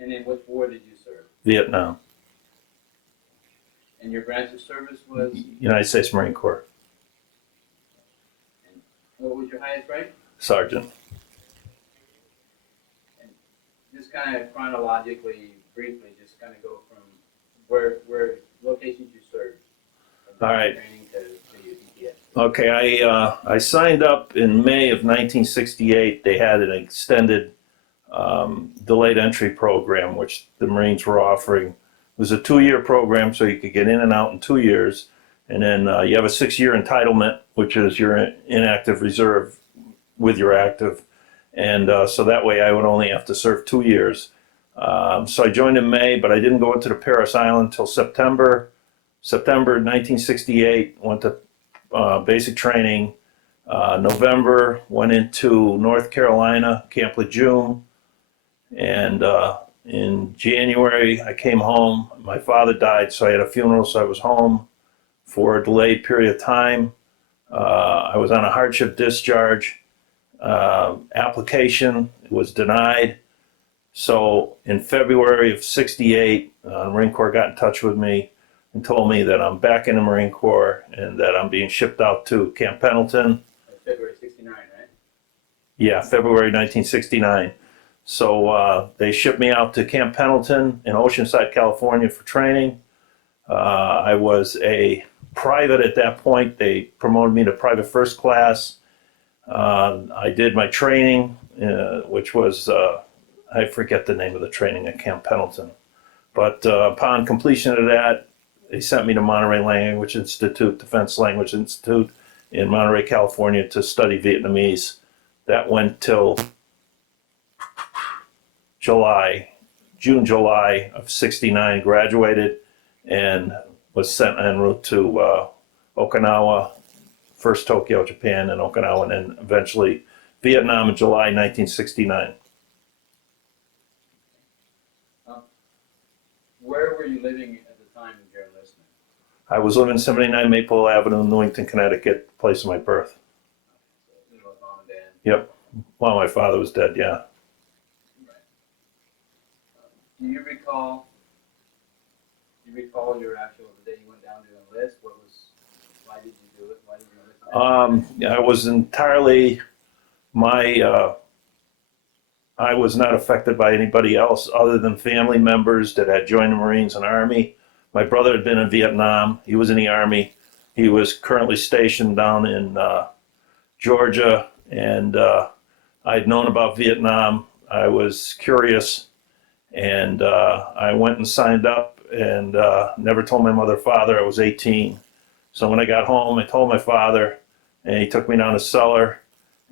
And in which war did you serve? Vietnam, And your branch of service was? United States Marine Corps, And what was your highest rank? sergeant. And just kind of chronologically, briefly, just kind of go from where locations you served. All right. Training to your EPS. Okay, I signed up in May of 1968. They had an extended delayed entry program, which the Marines were offering. It was a 2-year program, so you could get in and out in 2 years. And then you have a 6-year entitlement, which is your inactive reserve with your active. And so that way I would only have to serve 2 years. So I joined in May, but I didn't go into the Paris Island until September 1968, went to basic training. November, went into North Carolina, Camp Lejeune. And in January, I came home. My father died, so I had a funeral, so I was home for a delayed period of time. I was on a hardship discharge application. It was denied. So in February of 68, the Marine Corps got in touch with me and told me that I'm back in the Marine Corps and that I'm being shipped out to Camp Pendleton. February 69, right? Yeah, February 1969. So they shipped me out to Camp Pendleton in Oceanside, California for training. I was a private at that point. They promoted me to private first class. I did my training, which was, I forget the name of the training at Camp Pendleton. But upon completion of that, they sent me to Monterey Language Institute, Defense Language Institute in Monterey, California to study Vietnamese. That went till June, July of 69, graduated and was sent en route to Okinawa, first Tokyo, Japan, and Okinawa, and then eventually Vietnam in July 1969. Where were you living at the time of your enlistment? I was living 79 Maple Avenue, Newington, Connecticut, place of my birth. So it was mom and dad. Yep. Well, my father was dead, yeah. Do you recall your actual, the day you went down to enlist? Why did you do it? Why did you enlist? I was entirely, I was not affected by anybody else other than family members that had joined the Marines and Army. My brother had been in Vietnam. He was in the Army. He was currently stationed down in Georgia, and I'd known about Vietnam. I was curious, and I went and signed up and never told my mother or father. I was 18. So when I got home, I told my father, and he took me down the cellar,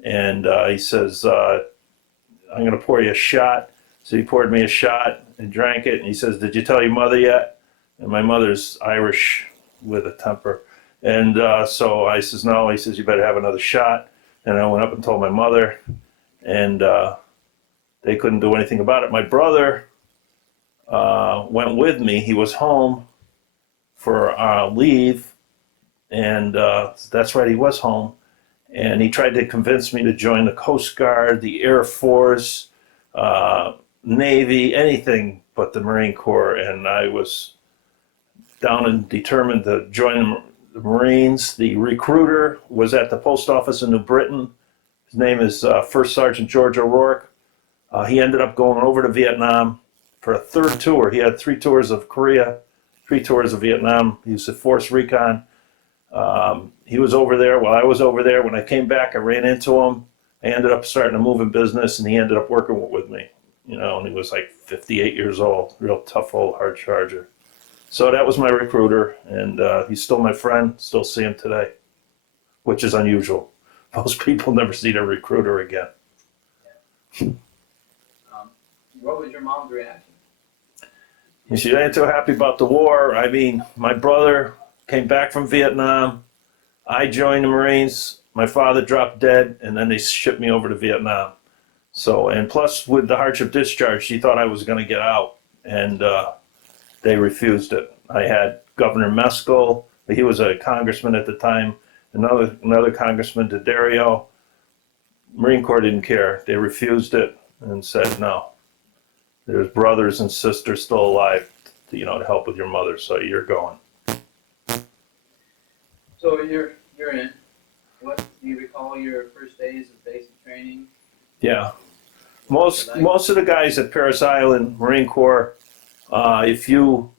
and he says, I'm going to pour you a shot. So he poured me a shot and drank it, and he says, did you tell your mother yet? And my mother's Irish with a temper. And so I says, no. He says, you better have another shot. And I went up and told my mother, and they couldn't do anything about it. My brother went with me. He was home for leave, and that's right, he was home. And he tried to convince me to join the Coast Guard, the Air Force, Navy, anything but the Marine Corps. And I was down and determined to join the Marines. The recruiter was at the post office in New Britain. His name is First Sergeant George O'Rourke. He ended up going over to Vietnam for a third tour. He had 3 tours of Korea, 3 tours of Vietnam. He was a force recon. He was over there while I was over there. When I came back, I ran into him. I ended up starting a moving business, and he ended up working with me. You know, and he was like 58 years old, real tough old hard charger. So that was my recruiter, and he's still my friend. Still see him today, which is unusual. Most people never see their recruiter again. What was your mom's reaction? She ain't too happy about the war. I mean, my brother came back from Vietnam. I joined the Marines. My father dropped dead, and then they shipped me over to Vietnam. So, and plus with the hardship discharge, she thought I was going to get out, and they refused it. I had Governor Meskel. He was a congressman at the time. Another congressman, D'Addario. Marine Corps didn't care. They refused it and said no. There's brothers and sisters still alive, to help with your mother. So you're going. So you're in. What do you recall your first days of basic training? Yeah. Most of the guys at Parris Island Marine Corps, if you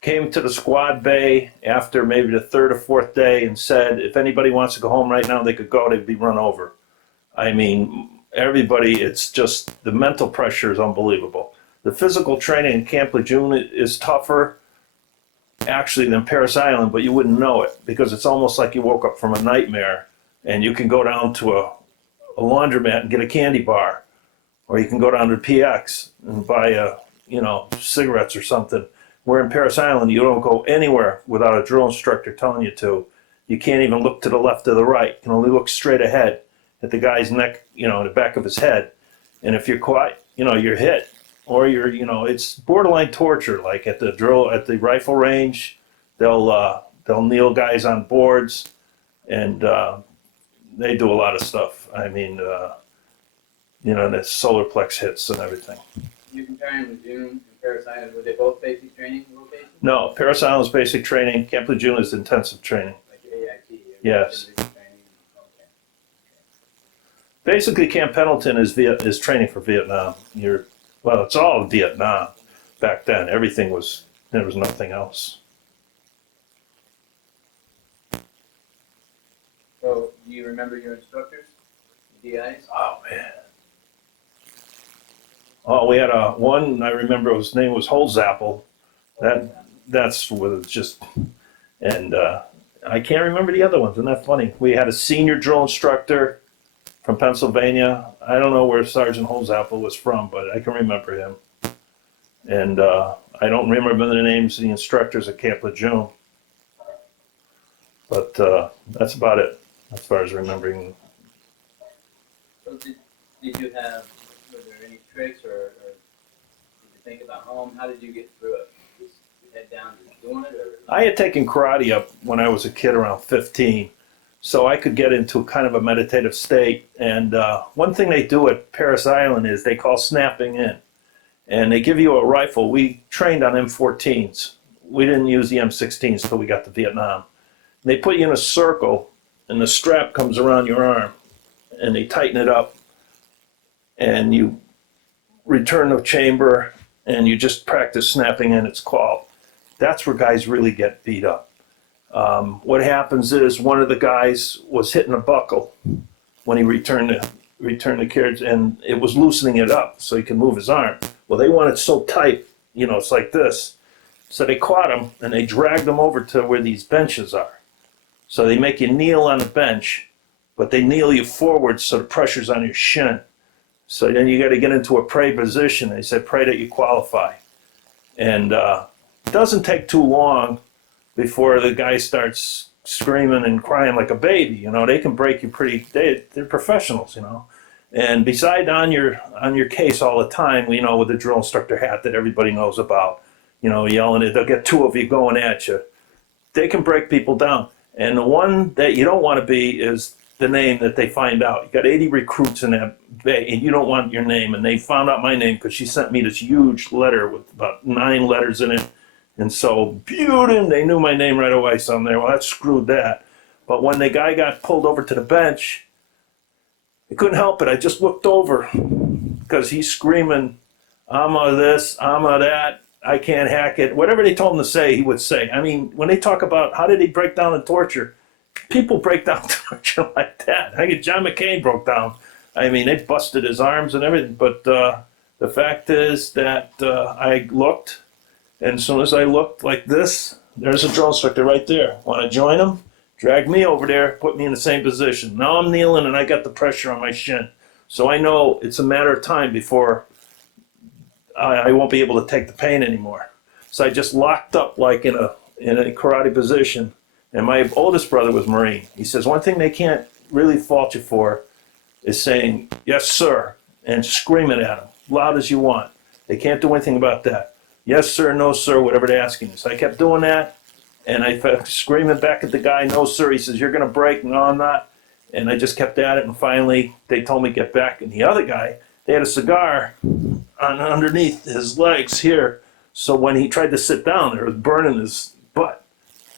came to the squad bay after maybe the third or fourth day and said, if anybody wants to go home right now, they could go, they'd be run over. I mean, everybody, it's just, the mental pressure is unbelievable. The physical training in Camp Lejeune is tougher, actually, than Parris Island, but you wouldn't know it because it's almost like you woke up from a nightmare and you can go down to a laundromat and get a candy bar, or you can go down to PX and buy cigarettes or something. Where in Parris Island, you don't go anywhere without a drill instructor telling you to. You can't even look to the left or the right. You can only look straight ahead at the guy's neck, the back of his head. And if you're quiet, you're hit. Or it's borderline torture. Like at the rifle range, they'll kneel guys on boards, and they do a lot of stuff. I mean, the solar plex hits and everything. You're comparing Lejeune and Parris Island. Were they both basic training locations? No, Parris Island is basic training. Camp Lejeune is intensive training. Like AIT? Yes. Okay. Basically, Camp Pendleton is training for Vietnam. It's all Vietnam back then. There was nothing else. So, do you remember your instructors, the DIs? Oh man. Oh, we had one. I remember his name was Holzapfel. That's what it's just, and I can't remember the other ones. Isn't that funny? We had a senior drill instructor from Pennsylvania. I don't know where Sergeant Holzapfel was from, but I can remember him. And I don't remember the names of the instructors at Camp Lejeune. But that's about it as far as remembering. So did you were there any tricks or did you think about home? How did you get through it? Just head down to doing it? Or? I had taken karate up when I was a kid around 15, so I could get into kind of a meditative state. And one thing they do at Parris Island is they call snapping in. And they give you a rifle. We trained on M14s. We didn't use the M16s until we got to Vietnam. They put you in a circle, and the strap comes around your arm, and they tighten it up, and you return the chamber, and you just practice snapping in, it's called. That's where guys really get beat up. What happens is one of the guys was hitting a buckle when he returned the carriage, and it was loosening it up so he could move his arm. Well, they want it so tight, it's like this. So they caught him, and they dragged him over to where these benches are. So they make you kneel on the bench, but they kneel you forward so the pressure's on your shin. So then you got to get into a pray position. They said, pray that you qualify. And it doesn't take too long before the guy starts screaming and crying like a baby. They can break you they're professionals, And beside on your case all the time, with the drill instructor hat that everybody knows about, yelling it, they'll get two of you going at you. They can break people down. And the one that you don't want to be is the name that they find out. You got 80 recruits in that bay, and you don't want your name. And they found out my name because she sent me this huge letter with about 9 letters in it. And so, Buden, they knew my name right away. So I'm there, well, that screwed that. But when the guy got pulled over to the bench, I couldn't help it. I just looked over because he's screaming, I'm a this, I'm a that. I can't hack it. Whatever they told him to say, he would say. I mean, when they talk about how did he break down the torture, people break down torture like that. I think John McCain broke down. I mean, they busted his arms and everything. But the fact is that I looked, and as soon as I looked like this, there's a drill instructor right there. Want to join him? Drag me over there, put me in the same position. Now I'm kneeling, and I got the pressure on my shin. So I know it's a matter of time before I won't be able to take the pain anymore. So I just locked up like in a karate position. And my oldest brother was Marine. He says, one thing they can't really fault you for is saying, yes, sir, and screaming at them, loud as you want. They can't do anything about that. Yes, sir, no, sir, whatever they're asking you. So I kept doing that, and I kept screaming back at the guy, no, sir. He says, you're going to break. No, I'm not. And I just kept at it, and finally they told me get back. And the other guy, they had a cigar on underneath his legs here. So when he tried to sit down, it was burning his butt.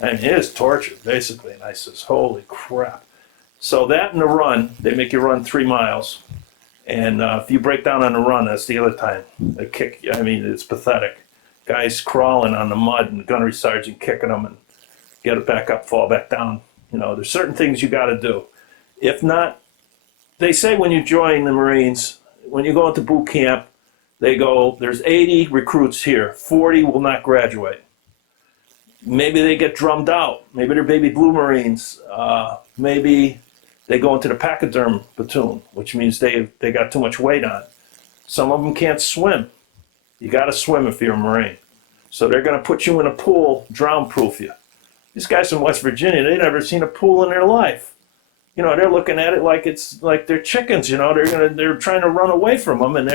I mean, it is torture, basically. And I says, holy crap. So that and the run, they make you run 3 miles. And if you break down on the run, that's the other time. They kick, I mean, it's pathetic. Guys crawling on the mud and the gunnery sergeant kicking them and get it back up, fall back down. You know, there's certain things you got to do. If not, they say when you join the Marines, when you go into boot camp, they go, there's 80 recruits here, 40 will not graduate. Maybe they get drummed out. Maybe they're baby blue Marines. Maybe they go into the pachyderm platoon, which means they got too much weight on. Some of them can't swim. You got to swim if you're a Marine. So they're going to put you in a pool, drown-proof you. These guys from West Virginia, they never seen a pool in their life. You know, they're looking at it like it's like they're chickens. You know, they're trying to run away from them, and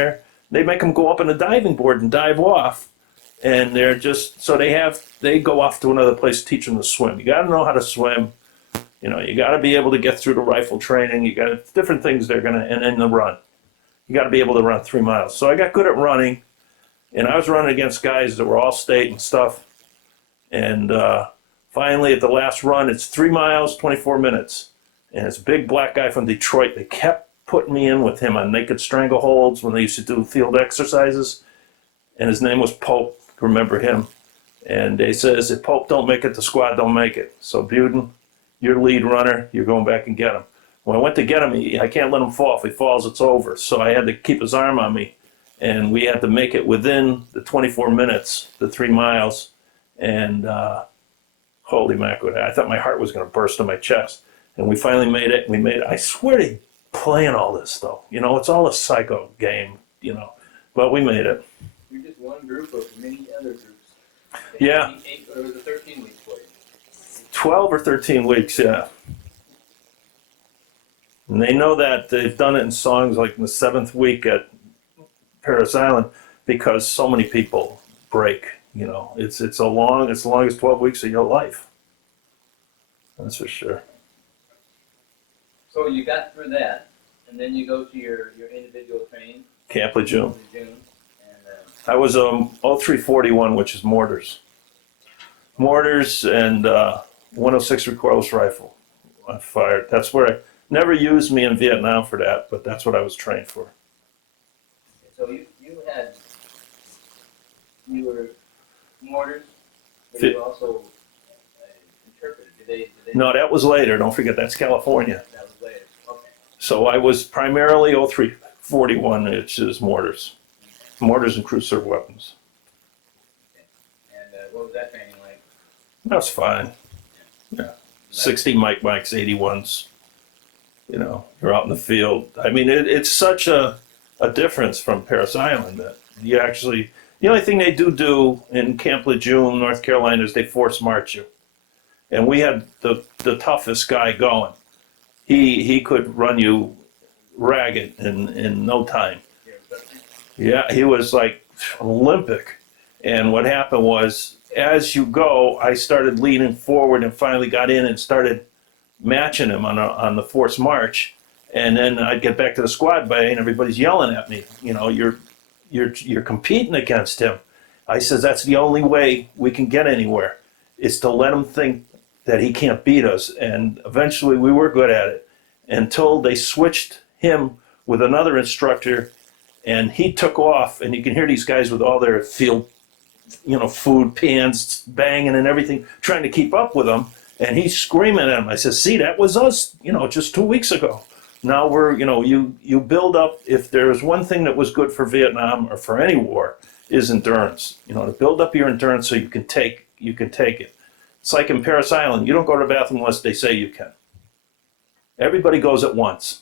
they make them go up on a diving board and dive off. And they're just so they go off to another place to teach them to swim. You got to know how to swim. You know, you got to be able to get through the rifle training. You got different things they're gonna, and then the run. You got to be able to run 3 miles. So I got good at running, and I was running against guys that were all state and stuff. And finally, at the last run, it's 3 miles, 24 minutes, and it's a big black guy from Detroit. They kept putting me in with him on naked strangleholds when they used to do field exercises, and his name was Pope. Remember him? And they says, if Pope don't make it, the squad don't make it. So Buden, your lead runner, you're going back and get him. When I went to get him, I can't let him fall. If he falls, it's over. So I had to keep his arm on me, and we had to make it within the 24 minutes, the 3 miles, and holy mackerel, I thought my heart was going to burst in my chest. And we finally made it. We made it. I swear to playing all this, though. You know, it's all a psycho game, you know. But we made it. You're just one group of many other groups. Yeah. 8, or was it 13 weeks for you? 12 or 13 weeks, yeah. And they know that they've done it in songs like in the 7th week at Paris Island because so many people break, you know. It's the longest 12 weeks of your life. That's for sure. So you got through that, and then you go to your individual training. Camp Lejeune. And, I was 0341, which is mortars. Mortars and 106 recoilless rifle. I fired. That's where I never used me in Vietnam for that, but that's what I was trained for. So you were mortars, but you also interpreted. Did they? No, that was later. Don't forget, that's California. That was later. Okay. So I was primarily 0341, which is mortars. Mortars and cruise serve weapons. Okay. And what was that training like? That's fine. Yeah. 60 Mikes, 81s. You know, you're out in the field. I mean, it's such a difference from Paris Island that you actually, the only thing they do in Camp Lejeune, North Carolina, is they force march you. And we had the toughest guy going. He could run you ragged in no time. Yeah, he was like Olympic. And what happened was, as you go, I started leaning forward and finally got in and started matching him on the forced march. And then I'd get back to the squad bay and everybody's yelling at me. You know, you're competing against him. I says, that's the only way we can get anywhere, is to let him think that he can't beat us. And eventually we were good at it until they switched him with another instructor, and he took off, and you can hear these guys with all their field, you know, food pans banging and everything, trying to keep up with him, and he's screaming at him. I said, see, that was us, you know, just 2 weeks ago. Now we're, you know, you build up, if there's one thing that was good for Vietnam or for any war, is endurance. You know, to build up your endurance so you can take it. It's like in Paris Island, you don't go to the bathroom unless they say you can. Everybody goes at once.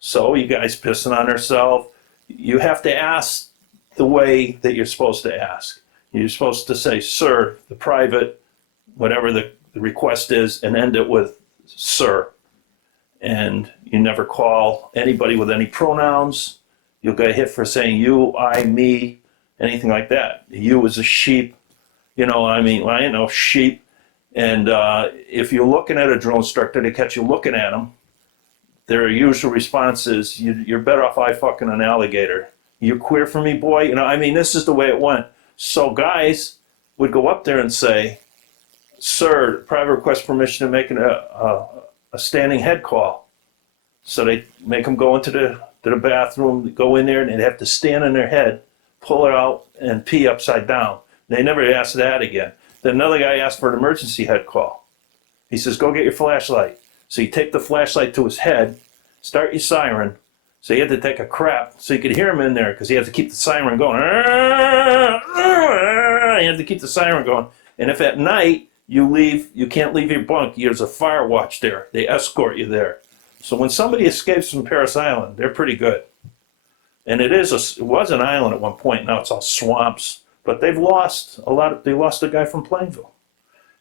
So you guys pissing on yourself. You have to ask the way that you're supposed to ask. You're supposed to say, sir, the private, whatever the request is, and end it with sir. And you never call anybody with any pronouns. You'll get hit for saying you, I, me, anything like that. You is a sheep. You know, I mean, I know sheep. And if you're looking at a drill instructor, they catch you looking at them, their usual response is, you're better off eye fucking an alligator You queer for me, boy? You know, I mean, this is the way it went. So guys would go up there and say, sir, private request permission to make a standing head call. So they make them go into the bathroom, go in there, and they'd have to stand on their head, pull it out, and pee upside down. They never asked that again. Then another guy asked for an emergency head call. He says, go get your flashlight. So you take the flashlight to his head, start your siren. So he had to take a crap so you could hear him in there because he had to keep the siren going. He had to keep the siren going. And if at night you leave, you can't leave your bunk, there's a fire watch there. They escort you there. So when somebody escapes from Parris Island, they're pretty good. And it was an island at one point. Now it's all swamps. But they've lost they lost a guy from Plainville.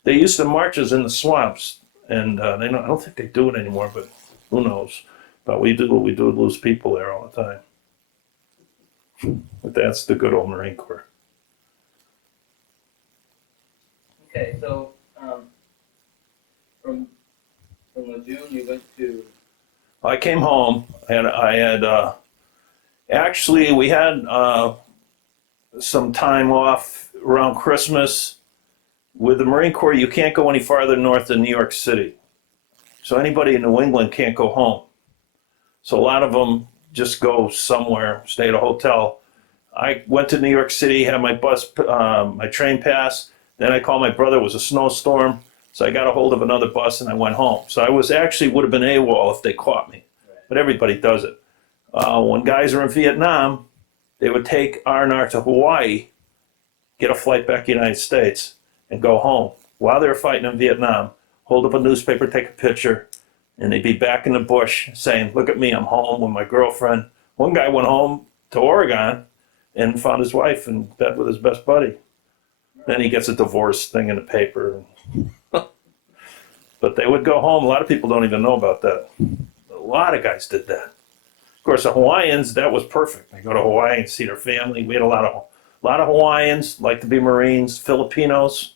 They used to marches in the swamps. And I don't think they do it anymore, but who knows. But we do lose people there all the time. But that's the good old Marine Corps. Okay, so from Lejeune you went to. I came home and actually we had some time off around Christmas. With the Marine Corps, you can't go any farther north than New York City. So anybody in New England can't go home. So a lot of them just go somewhere, stay at a hotel. I went to New York City, had my my train pass. Then I called my brother, it was a snowstorm. So I got a hold of another bus and I went home. So I would have been AWOL if they caught me. But everybody does it. When guys are in Vietnam, they would take R&R to Hawaii, get a flight back to the United States, and go home. While they were fighting in Vietnam, hold up a newspaper, take a picture, and they'd be back in the bush saying, look at me, I'm home with my girlfriend. One guy went home to Oregon and found his wife in bed with his best buddy. Then he gets a divorce thing in the paper. But they would go home. A lot of people don't even know about that. A lot of guys did that. Of course, the Hawaiians, that was perfect. They go to Hawaii and see their family. We had a lot of Hawaiians, like to be Marines, Filipinos,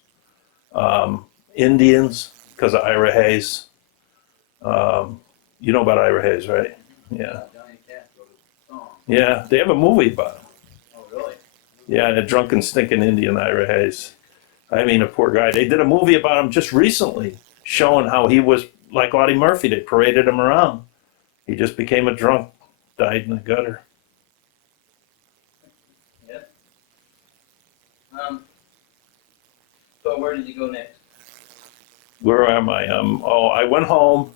Indians, because of Ira Hayes. You know about Ira Hayes, right? Yeah. Yeah, they have a movie about him. Oh, really? Yeah, a drunken, stinking Indian, Ira Hayes. I mean, a poor guy. They did a movie about him just recently, showing how he was like Audie Murphy. They paraded him around. He just became a drunk, died in the gutter. Yep. So where did you go next? Where am I? I went home,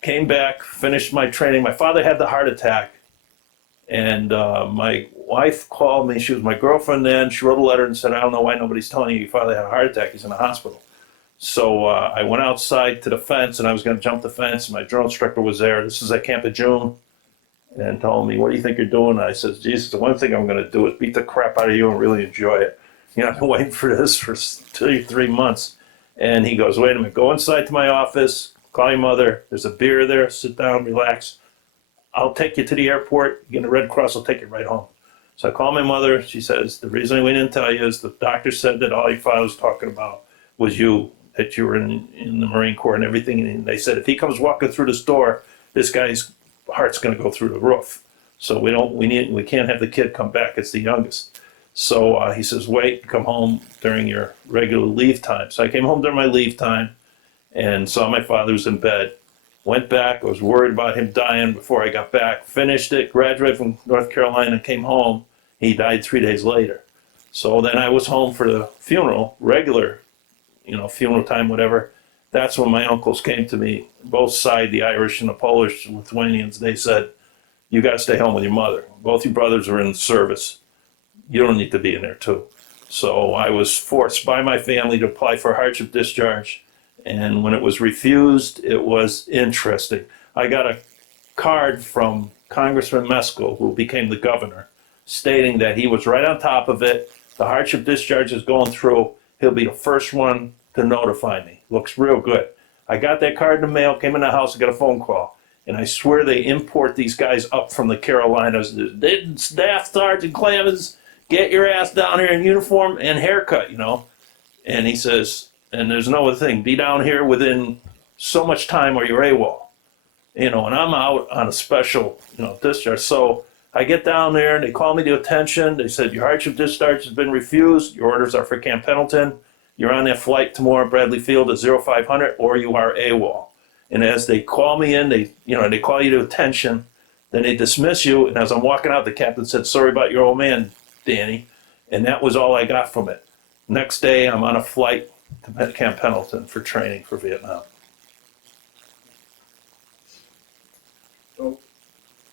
came back, finished my training. My father had the heart attack, and my wife called me. She was my girlfriend then. She wrote a letter and said, I don't know why nobody's telling you your father had a heart attack. He's in the hospital. So I went outside to the fence, and I was going to jump the fence. My drill instructor was there. This is at Camp Lejeune, and told me, what do you think you're doing? And I said, Jesus, the one thing I'm going to do is beat the crap out of you and really enjoy it. You know, I've been waiting for this for 3 months. And he goes, wait a minute, go inside to my office, call your mother. There's a beer there. Sit down, relax. I'll take you to the airport. You get a Red Cross. I'll take you right home. So I call my mother. She says, the reason we didn't tell you is the doctor said that all your father was talking about was you, that you were in the Marine Corps and everything. And they said, if he comes walking through this door, this guy's heart's going to go through the roof. So we can't have the kid come back. It's the youngest. So he says, wait, come home during your regular leave time. So I came home during my leave time and saw my father was in bed. Went back. I was worried about him dying before I got back. Finished it, graduated from North Carolina, and came home. He died 3 days later. So then I was home for the funeral, regular, funeral time, whatever. That's when my uncles came to me, both sides, the Irish and the Polish Lithuanians. They said, you got to stay home with your mother. Both your brothers are in the service. You don't need to be in there too. So I was forced by my family to apply for hardship discharge. And when it was refused, it was interesting. I got a card from Congressman Meskel, who became the governor, stating that he was right on top of it. The hardship discharge is going through. He'll be the first one to notify me. Looks real good. I got that card in the mail, came in the house, and got a phone call. And I swear they import these guys up from the Carolinas. Staff Sergeant Clemens, get your ass down here in uniform and haircut, And he says, and there's no other thing, be down here within so much time or you're AWOL. And I'm out on a special, discharge. So I get down there and they call me to attention. They said, your hardship discharge has been refused. Your orders are for Camp Pendleton. You're on that flight tomorrow at Bradley Field at 0500, or you are AWOL. And as they call me in, they call you to attention. Then they dismiss you. And as I'm walking out, the captain said, sorry about your old man, Danny. And that was all I got from it. Next day, I'm on a flight to Camp Pendleton for training for Vietnam. So,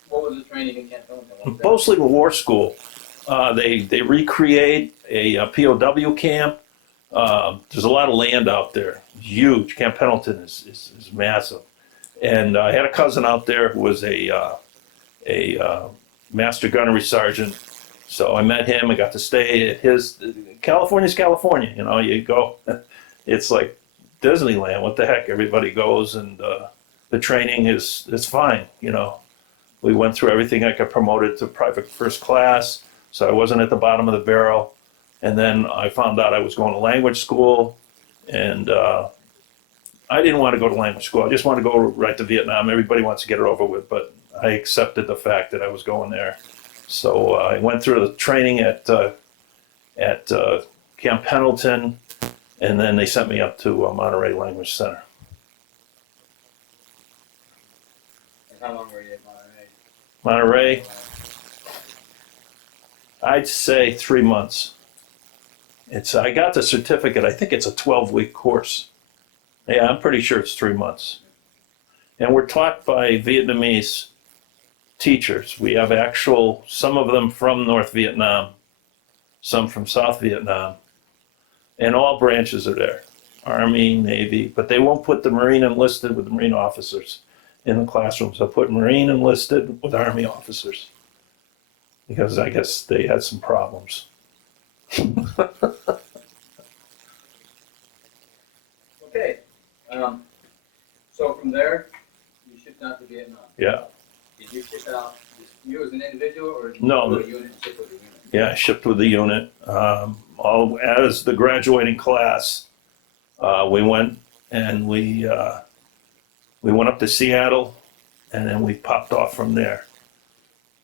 what was the training in Camp Pendleton? Mostly war school. They recreate a POW camp. There's a lot of land out there. Huge. Camp Pendleton is massive. And I had a cousin out there who was a master gunnery sergeant. So I met him. I got to stay at his. California's California. You know, you go. It's like Disneyland. What the heck? Everybody goes, and the training is fine. You know, we went through everything. I got promoted to private first class, so I wasn't at the bottom of the barrel. And then I found out I was going to language school, and I didn't want to go to language school. I just wanted to go right to Vietnam. Everybody wants to get it over with, but I accepted the fact that I was going there. So I went through the training at Camp Pendleton, and then they sent me up to Monterey Language Center. And how long were you at Monterey? Monterey, I'd say 3 months. I got the certificate. I think it's a 12-week course. Yeah, I'm pretty sure it's 3 months. And we're taught by Vietnamese teachers. We have some of them from North Vietnam, some from South Vietnam, and all branches are there. Army, Navy, but they won't put the Marine enlisted with the Marine officers in the classrooms. They'll put Marine enlisted with Army officers because I guess they had some problems. Okay. So from there, you shipped out to Vietnam. Yeah. Did you ship out you as an individual, or did you No, go to a unit and ship with a unit? Yeah, I shipped with the unit. All as the graduating class, we went and we went up to Seattle, and then we popped off from there.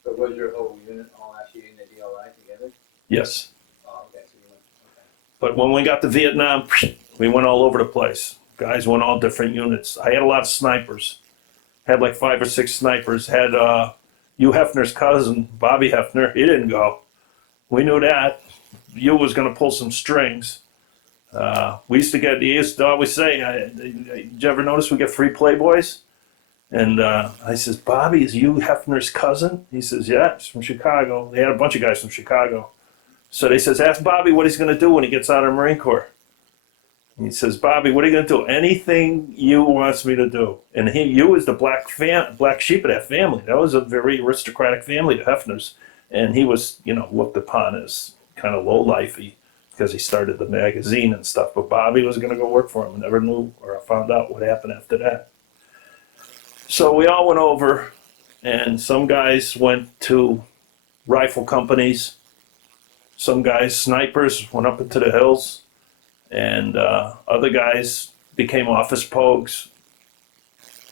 So was your whole unit all actually in the DLI together? Yes. Oh, okay. So you went. Okay. But when we got to Vietnam, we went all over the place. Guys went all different units. I had a lot of snipers. Had like 5 or 6 snipers. Had Hugh Hefner's cousin, Bobby Hefner. He didn't go. We knew that. Hugh was going to pull some strings. We used to always say, did you ever notice we get free Playboys? And I says, Bobby, is Hugh Hefner's cousin? He says, yeah, he's from Chicago. They had a bunch of guys from Chicago. So they says, ask Bobby what he's going to do when he gets out of the Marine Corps. And he says, Bobby, what are you going to do? Anything Hugh wants me to do. And Hugh is the black sheep of that family. That was a very aristocratic family, the Hefners. And he was, looked upon as kind of low-lifey because he started the magazine and stuff. But Bobby was going to go work for him. Never knew or found out what happened after that. So we all went over, and some guys went to rifle companies. Some guys, snipers, went up into the hills. And other guys became office pogues.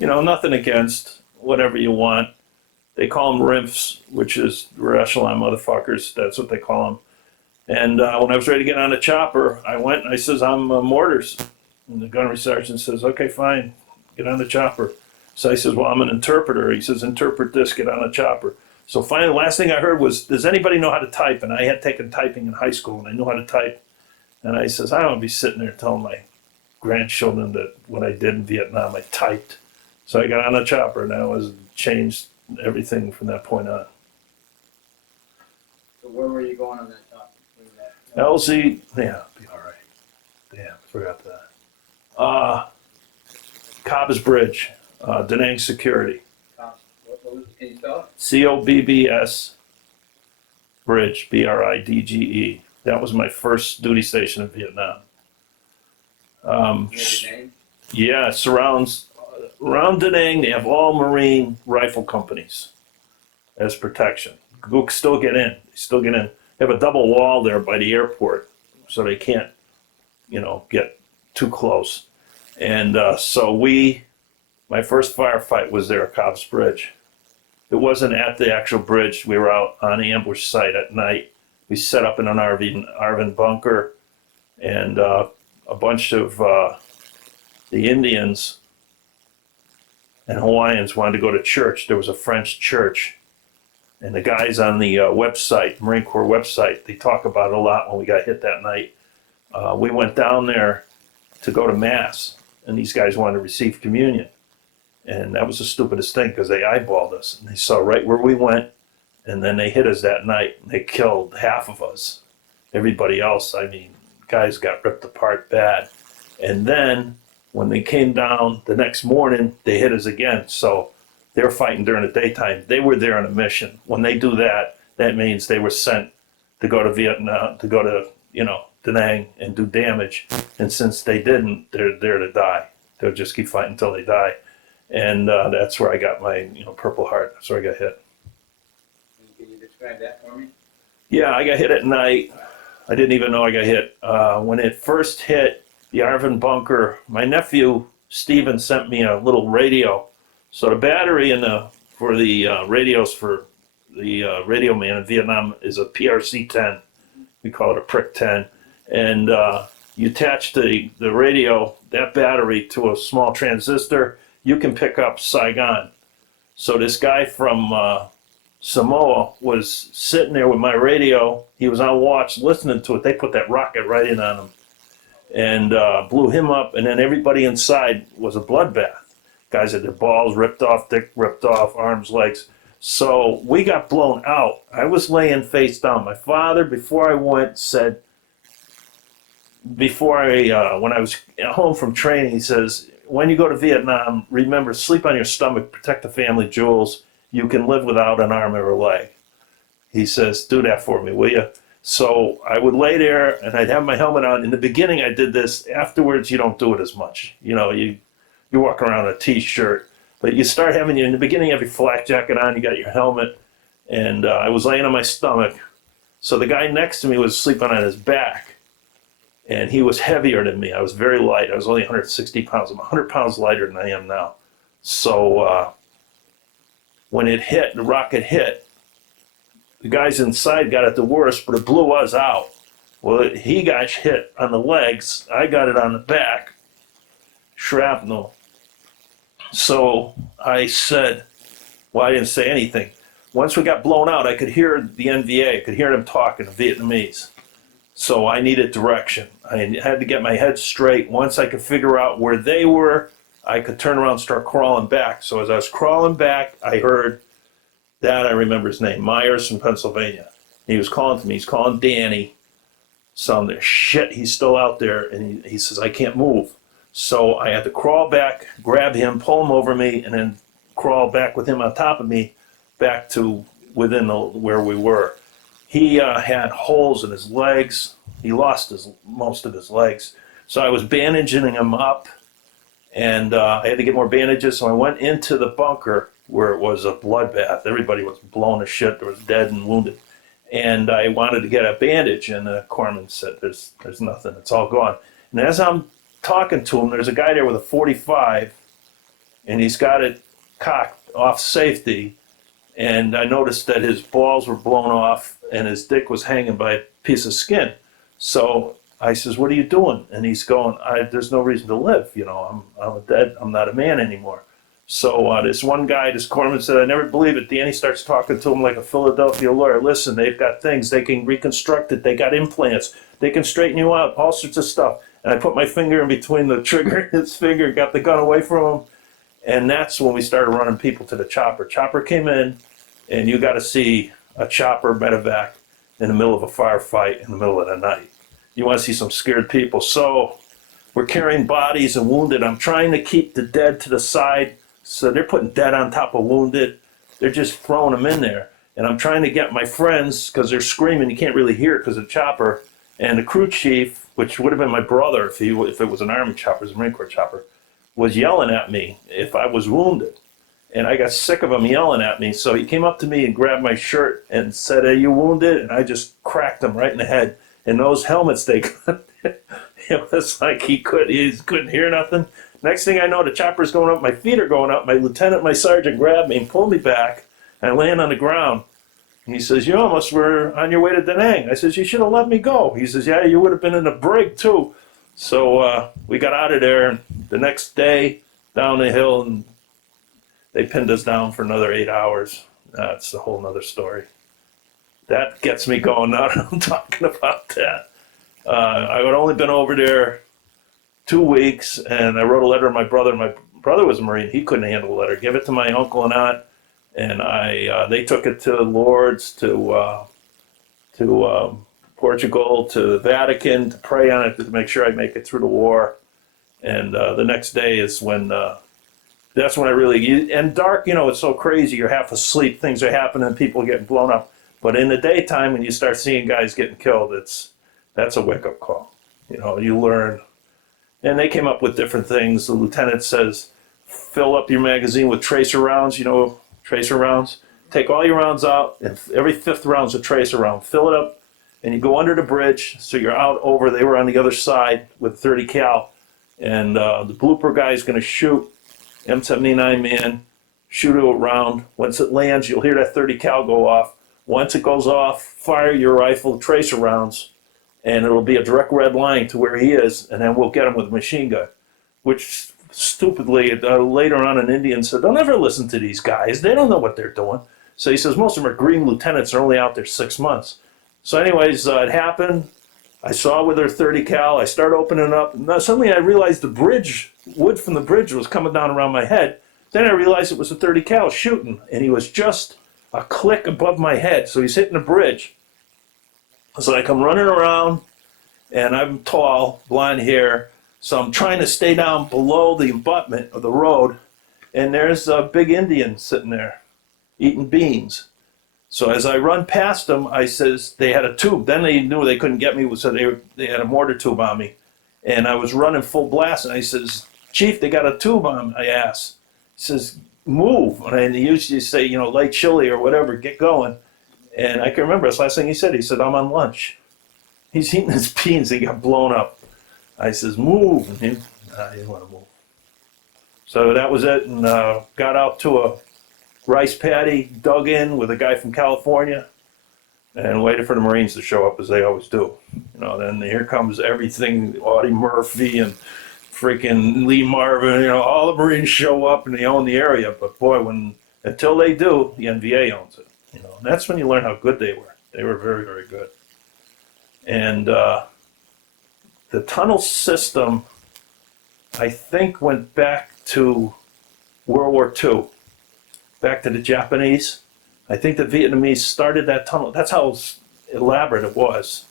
Nothing against, whatever you want. They call them RIMFs, which is racialized motherfuckers. That's what they call them. And when I was ready to get on the chopper, I went and I says, I'm mortars. And the gunnery sergeant says, okay, fine, get on the chopper. So I says, well, I'm an interpreter. He says, interpret this, get on the chopper. So finally, the last thing I heard was, does anybody know how to type? And I had taken typing in high school, and I knew how to type. And I says, I don't want to be sitting there telling my grandchildren that what I did in Vietnam, I typed. So I got on the chopper, and that was changed everything from that point on. So where were you going on that chopper? LZ, yeah, be all right. Damn, forgot that. Cobb's Bridge, Da Nang Security. What was it? Can you spell it? COBBS Bridge, BRIDGE. That was my first duty station in Vietnam. You know the name? Yeah, it surrounds around Da Nang. They have all Marine rifle companies as protection. You still get in. They still get in. They have a double wall there by the airport, so they can't, get too close. And so my first firefight was there at Cobb's Bridge. It wasn't at the actual bridge. We were out on the ambush site at night. We set up in an RV bunker, and a bunch of the Indians and Hawaiians wanted to go to church. There was a French church, and the guys on the website, Marine Corps website, they talk about it a lot when we got hit that night. We went down there to go to Mass, and these guys wanted to receive communion. And that was the stupidest thing, because they eyeballed us, and they saw right where we went, and then they hit us that night, and they killed half of us. Everybody else, I mean, guys got ripped apart bad. And then when they came down the next morning, they hit us again. So they were fighting during the daytime. They were there on a mission. When they do that, that means they were sent to go to Vietnam, to go to, Da Nang and do damage. And since they didn't, they're there to die. They'll just keep fighting until they die. And that's where I got my, Purple Heart. That's where I got hit. Can you describe that for me? Yeah, I got hit at night. I didn't even know I got hit. When it first hit the Arvin bunker, my nephew, Steven, sent me a little radio. So the battery for the radios for the radio man in Vietnam is a PRC-10. We call it a Prick 10. And you attach the radio, that battery, to a small transistor, you can pick up Saigon. So this guy from Samoa was sitting there with my radio. He was on watch listening to it. They put that rocket right in on him and blew him up. And then everybody inside was a bloodbath. Guys had their balls ripped off, dick ripped off, arms, legs. So we got blown out. I was laying face down. My father, before I went, said, when I was home from training, he says, when you go to Vietnam, remember, sleep on your stomach, protect the family jewels. You can live without an arm or a leg. He says, do that for me, will you? So I would lay there and I'd have my helmet on. In the beginning, I did this. Afterwards, you don't do it as much. You walk around in a t-shirt, but you start having, in the beginning, you have your flak jacket on, you got your helmet, and I was laying on my stomach. So the guy next to me was sleeping on his back, and he was heavier than me. I was very light. I was only 160 pounds. I'm 100 pounds lighter than I am now. So when it hit, the rocket hit, the guys inside got it the worst, but it blew us out. Well, he got hit on the legs. I got it on the back, shrapnel. So I said, well, I didn't say anything. Once we got blown out, I could hear the NVA. I could hear them talking in Vietnamese. So I needed direction. I had to get my head straight. Once I could figure out where they were, I could turn around and start crawling back. So as I was crawling back, I heard Dad, I remember his name, Myers from Pennsylvania. He was calling to me. He's calling Danny. So I'm there, shit, he's still out there. And he says, I can't move. So I had to crawl back, grab him, pull him over me, and then crawl back with him on top of me back to within where we were. He had holes in his legs. He lost most of his legs. So I was bandaging him up, and I had to get more bandages. So I went into the bunker where it was a bloodbath. Everybody was blown to shit. There was dead and wounded. And I wanted to get a bandage, and the corpsman said, there's nothing. It's all gone. And as I'm talking to him, there's a guy there with a 45, and he's got it cocked off safety. And I noticed that his balls were blown off and his dick was hanging by a piece of skin. So I says, what are you doing? And he's going, there's no reason to live. I'm dead. I'm not a man anymore. So this one guy, this corpsman, said, I never believe it. Danny starts talking to him like a Philadelphia lawyer. Listen, they've got things. They can reconstruct it. They got implants. They can straighten you out, all sorts of stuff. And I put my finger in between the trigger and his finger, got the gun away from him. And that's when we started running people to the chopper. Chopper came in, and you got to see a chopper medevac in the middle of a firefight in the middle of the night. You want to see some scared people. So we're carrying bodies and wounded. I'm trying to keep the dead to the side. So they're putting dead on top of wounded. They're just throwing them in there. And I'm trying to get my friends, because they're screaming. You can't really hear it because of the chopper. And the crew chief, which would have been my brother if it was an Army chopper, it was a Marine Corps chopper, was yelling at me if I was wounded. And I got sick of him yelling at me. So he came up to me and grabbed my shirt and said, are you wounded? And I just cracked him right in the head. And those helmets they got, it was like he couldn't hear nothing. Next thing I know, the chopper's going up, my feet are going up. My lieutenant, my sergeant grabbed me and pulled me back. I land on the ground. He says, you almost were on your way to Da Nang. I says, you should have let me go. He says, yeah, you would have been in a brig too. So we got out of there, and the next day down the hill, and they pinned us down for another 8 hours. That's a whole nother story. That gets me going now that I'm talking about that. I had only been over there 2 weeks, and I wrote a letter to my brother. My brother was a Marine. He couldn't handle the letter. Give it to my uncle and aunt, and they took it to Lourdes, to Portugal, to the Vatican, to pray on it, to make sure I make it through the war. And the next day is when, that's when I really, and dark, it's so crazy. You're half asleep, things are happening, people are getting blown up. But in the daytime, when you start seeing guys getting killed, that's a wake-up call. You learn. And they came up with different things. The lieutenant says, fill up your magazine with tracer rounds, tracer rounds. Take all your rounds out, and every fifth round's a tracer round. Fill it up, and you go under the bridge, so you're out over, they were on the other side with 30 cal. And the blooper guy is going to shoot M79 man, shoot it around. Once it lands, you'll hear that 30 cal go off. Once it goes off, fire your rifle tracer rounds, and it'll be a direct red line to where he is, and then we'll get him with a machine gun. Which, stupidly, later on an Indian said, don't ever listen to these guys. They don't know what they're doing. So he says, most of them are green lieutenants, are only out there 6 months. So anyways, it happened. I saw with her 30 cal. I started opening up. And suddenly I realized the bridge, wood from the bridge was coming down around my head. Then I realized it was a 30 cal shooting, and he was just a click above my head. So he's hitting the bridge. So I come running around, and I'm tall, blonde hair. So I'm trying to stay down below the abutment of the road, and there's a big Indian sitting there eating beans. So as I run past them, I says, they had a tube. Then they knew they couldn't get me, so they had a mortar tube on me. And I was running full blast, and I says, Chief, they got a tube on me. I asked. He says, move. And he usually say, light chili or whatever, get going. And I can remember, that's the last thing he said. He said, I'm on lunch. He's eating his beans, he got blown up. I says, move. And he didn't want to move. So that was it, and got out to a rice paddy, dug in with a guy from California, and waited for the Marines to show up, as they always do. Then here comes everything, Audie Murphy and freaking Lee Marvin, all the Marines show up and they own the area. But boy, until they do, the NVA owns it. And that's when you learn how good they were. They were very, very good. And the tunnel system, I think, went back to World War II. Back to the Japanese. I think the Vietnamese started that tunnel. That's how elaborate it was.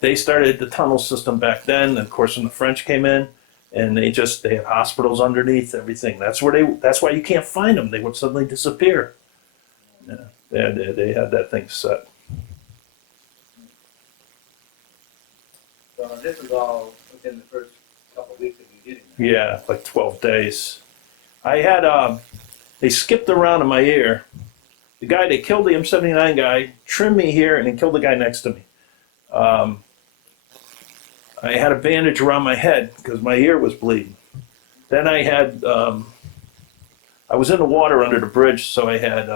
They started the tunnel system back then, and of course when the French came in, and they had hospitals underneath everything. That's why you can't find them. They would suddenly disappear. Yeah, they had that thing set. So this was all within the first couple of weeks of you getting there. Yeah, like 12 days. I had they skipped around in my ear. They killed the M79 guy, trimmed me here, and then killed the guy next to me. I had a bandage around my head because my ear was bleeding. Then I had, I was in the water under the bridge, so I had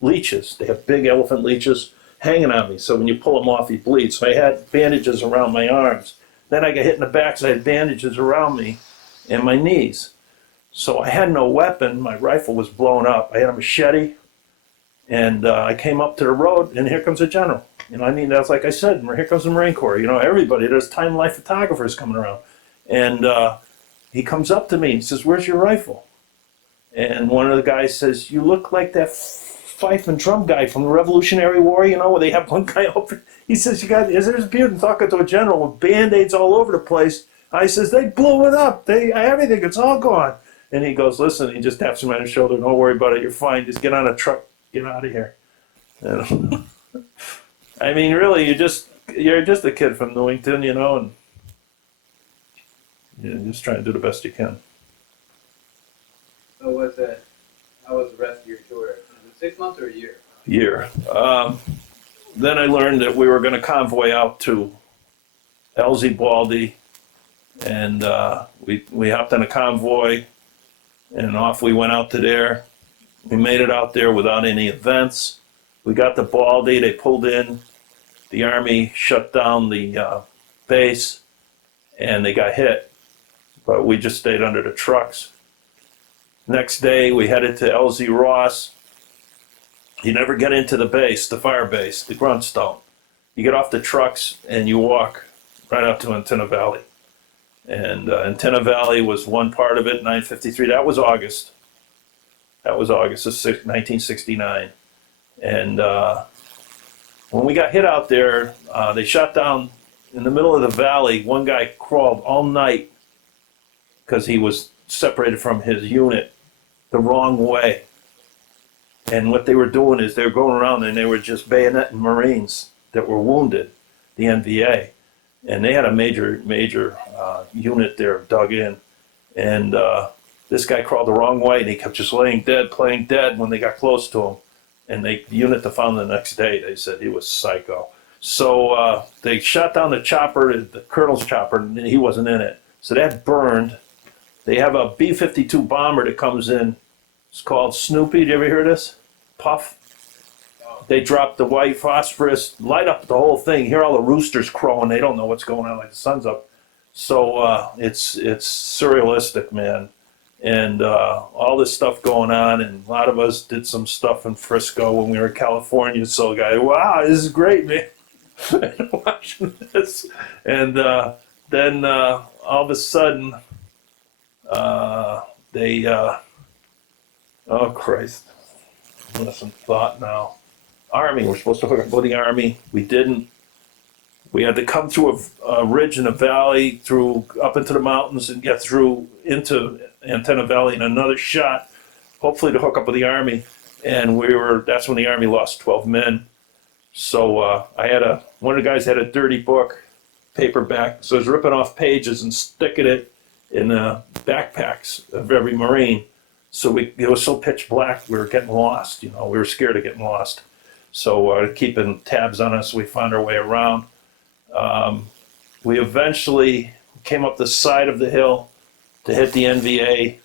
leeches. They have big elephant leeches hanging on me, so when you pull them off, you bleed. So I had bandages around my arms. Then I got hit in the back, so I had bandages around me and my knees. So I had no weapon. My rifle was blown up. I had a machete, and I came up to the road, and here comes a general. That's like I said, here comes the Marine Corps. Everybody, there's time-life photographers coming around. And he comes up to me and says, where's your rifle? And one of the guys says, you look like that fife and drum guy from the Revolutionary War, where they have one guy over. He says, there's Buden talking to a general with Band-Aids all over the place. I says, they blew it up. Everything, it's all gone. And he goes, listen, he just taps him on his shoulder, don't worry about it, you're fine, just get on a truck, get out of here. Really, you're just a kid from Newington, and you're just trying to do the best you can. So how was the rest of your tour? Was it 6 months or a year? Year. Then I learned that we were going to convoy out to LZ Baldy, and we hopped on a convoy, and off we went out to there. We made it out there without any events. We got to Baldy. They pulled in. The Army shut down the base, and they got hit. But we just stayed under the trucks. Next day, we headed to LZ Ross. You never get into the base, the fire base, the Grunstone. You get off the trucks and you walk right up to Antenna Valley. And Antenna Valley was one part of it, 953. That was August. That was August of 1969. And when we got hit out there, they shot down in the middle of the valley. One guy crawled all night because he was separated from his unit the wrong way. And what they were doing is they were going around and they were just bayoneting Marines that were wounded, the NVA. And they had a major unit there dug in. And this guy crawled the wrong way and he kept just laying dead, playing dead when they got close to him. And the unit that found him the next day, they said he was psycho. So they shot down the chopper, the colonel's chopper, and he wasn't in it. So that burned. They have a B-52 bomber that comes in. It's called Snoopy. Did you ever hear this? Puff. They drop the white phosphorus, light up the whole thing. Hear all the roosters crowing. They don't know what's going on, like the sun's up. So it's surrealistic, man. And all this stuff going on. And a lot of us did some stuff in Frisco when we were in California. So, guy, wow, this is great, man. Watching this. And then all of a sudden, oh Christ, listen, thought now. Army, we're supposed to hook up with the Army. We didn't. We had to come through a ridge in a valley, through up into the mountains, and get through into Antenna Valley in another shot, hopefully to hook up with the Army. And that's when the Army lost 12 men. So one of the guys had a dirty book, paperback, so I was ripping off pages and sticking it in the backpacks of every Marine. So it was so pitch black, we were getting lost. We were scared of getting lost. So keeping tabs on us, we found our way around. We eventually came up the side of the hill to hit the NVA.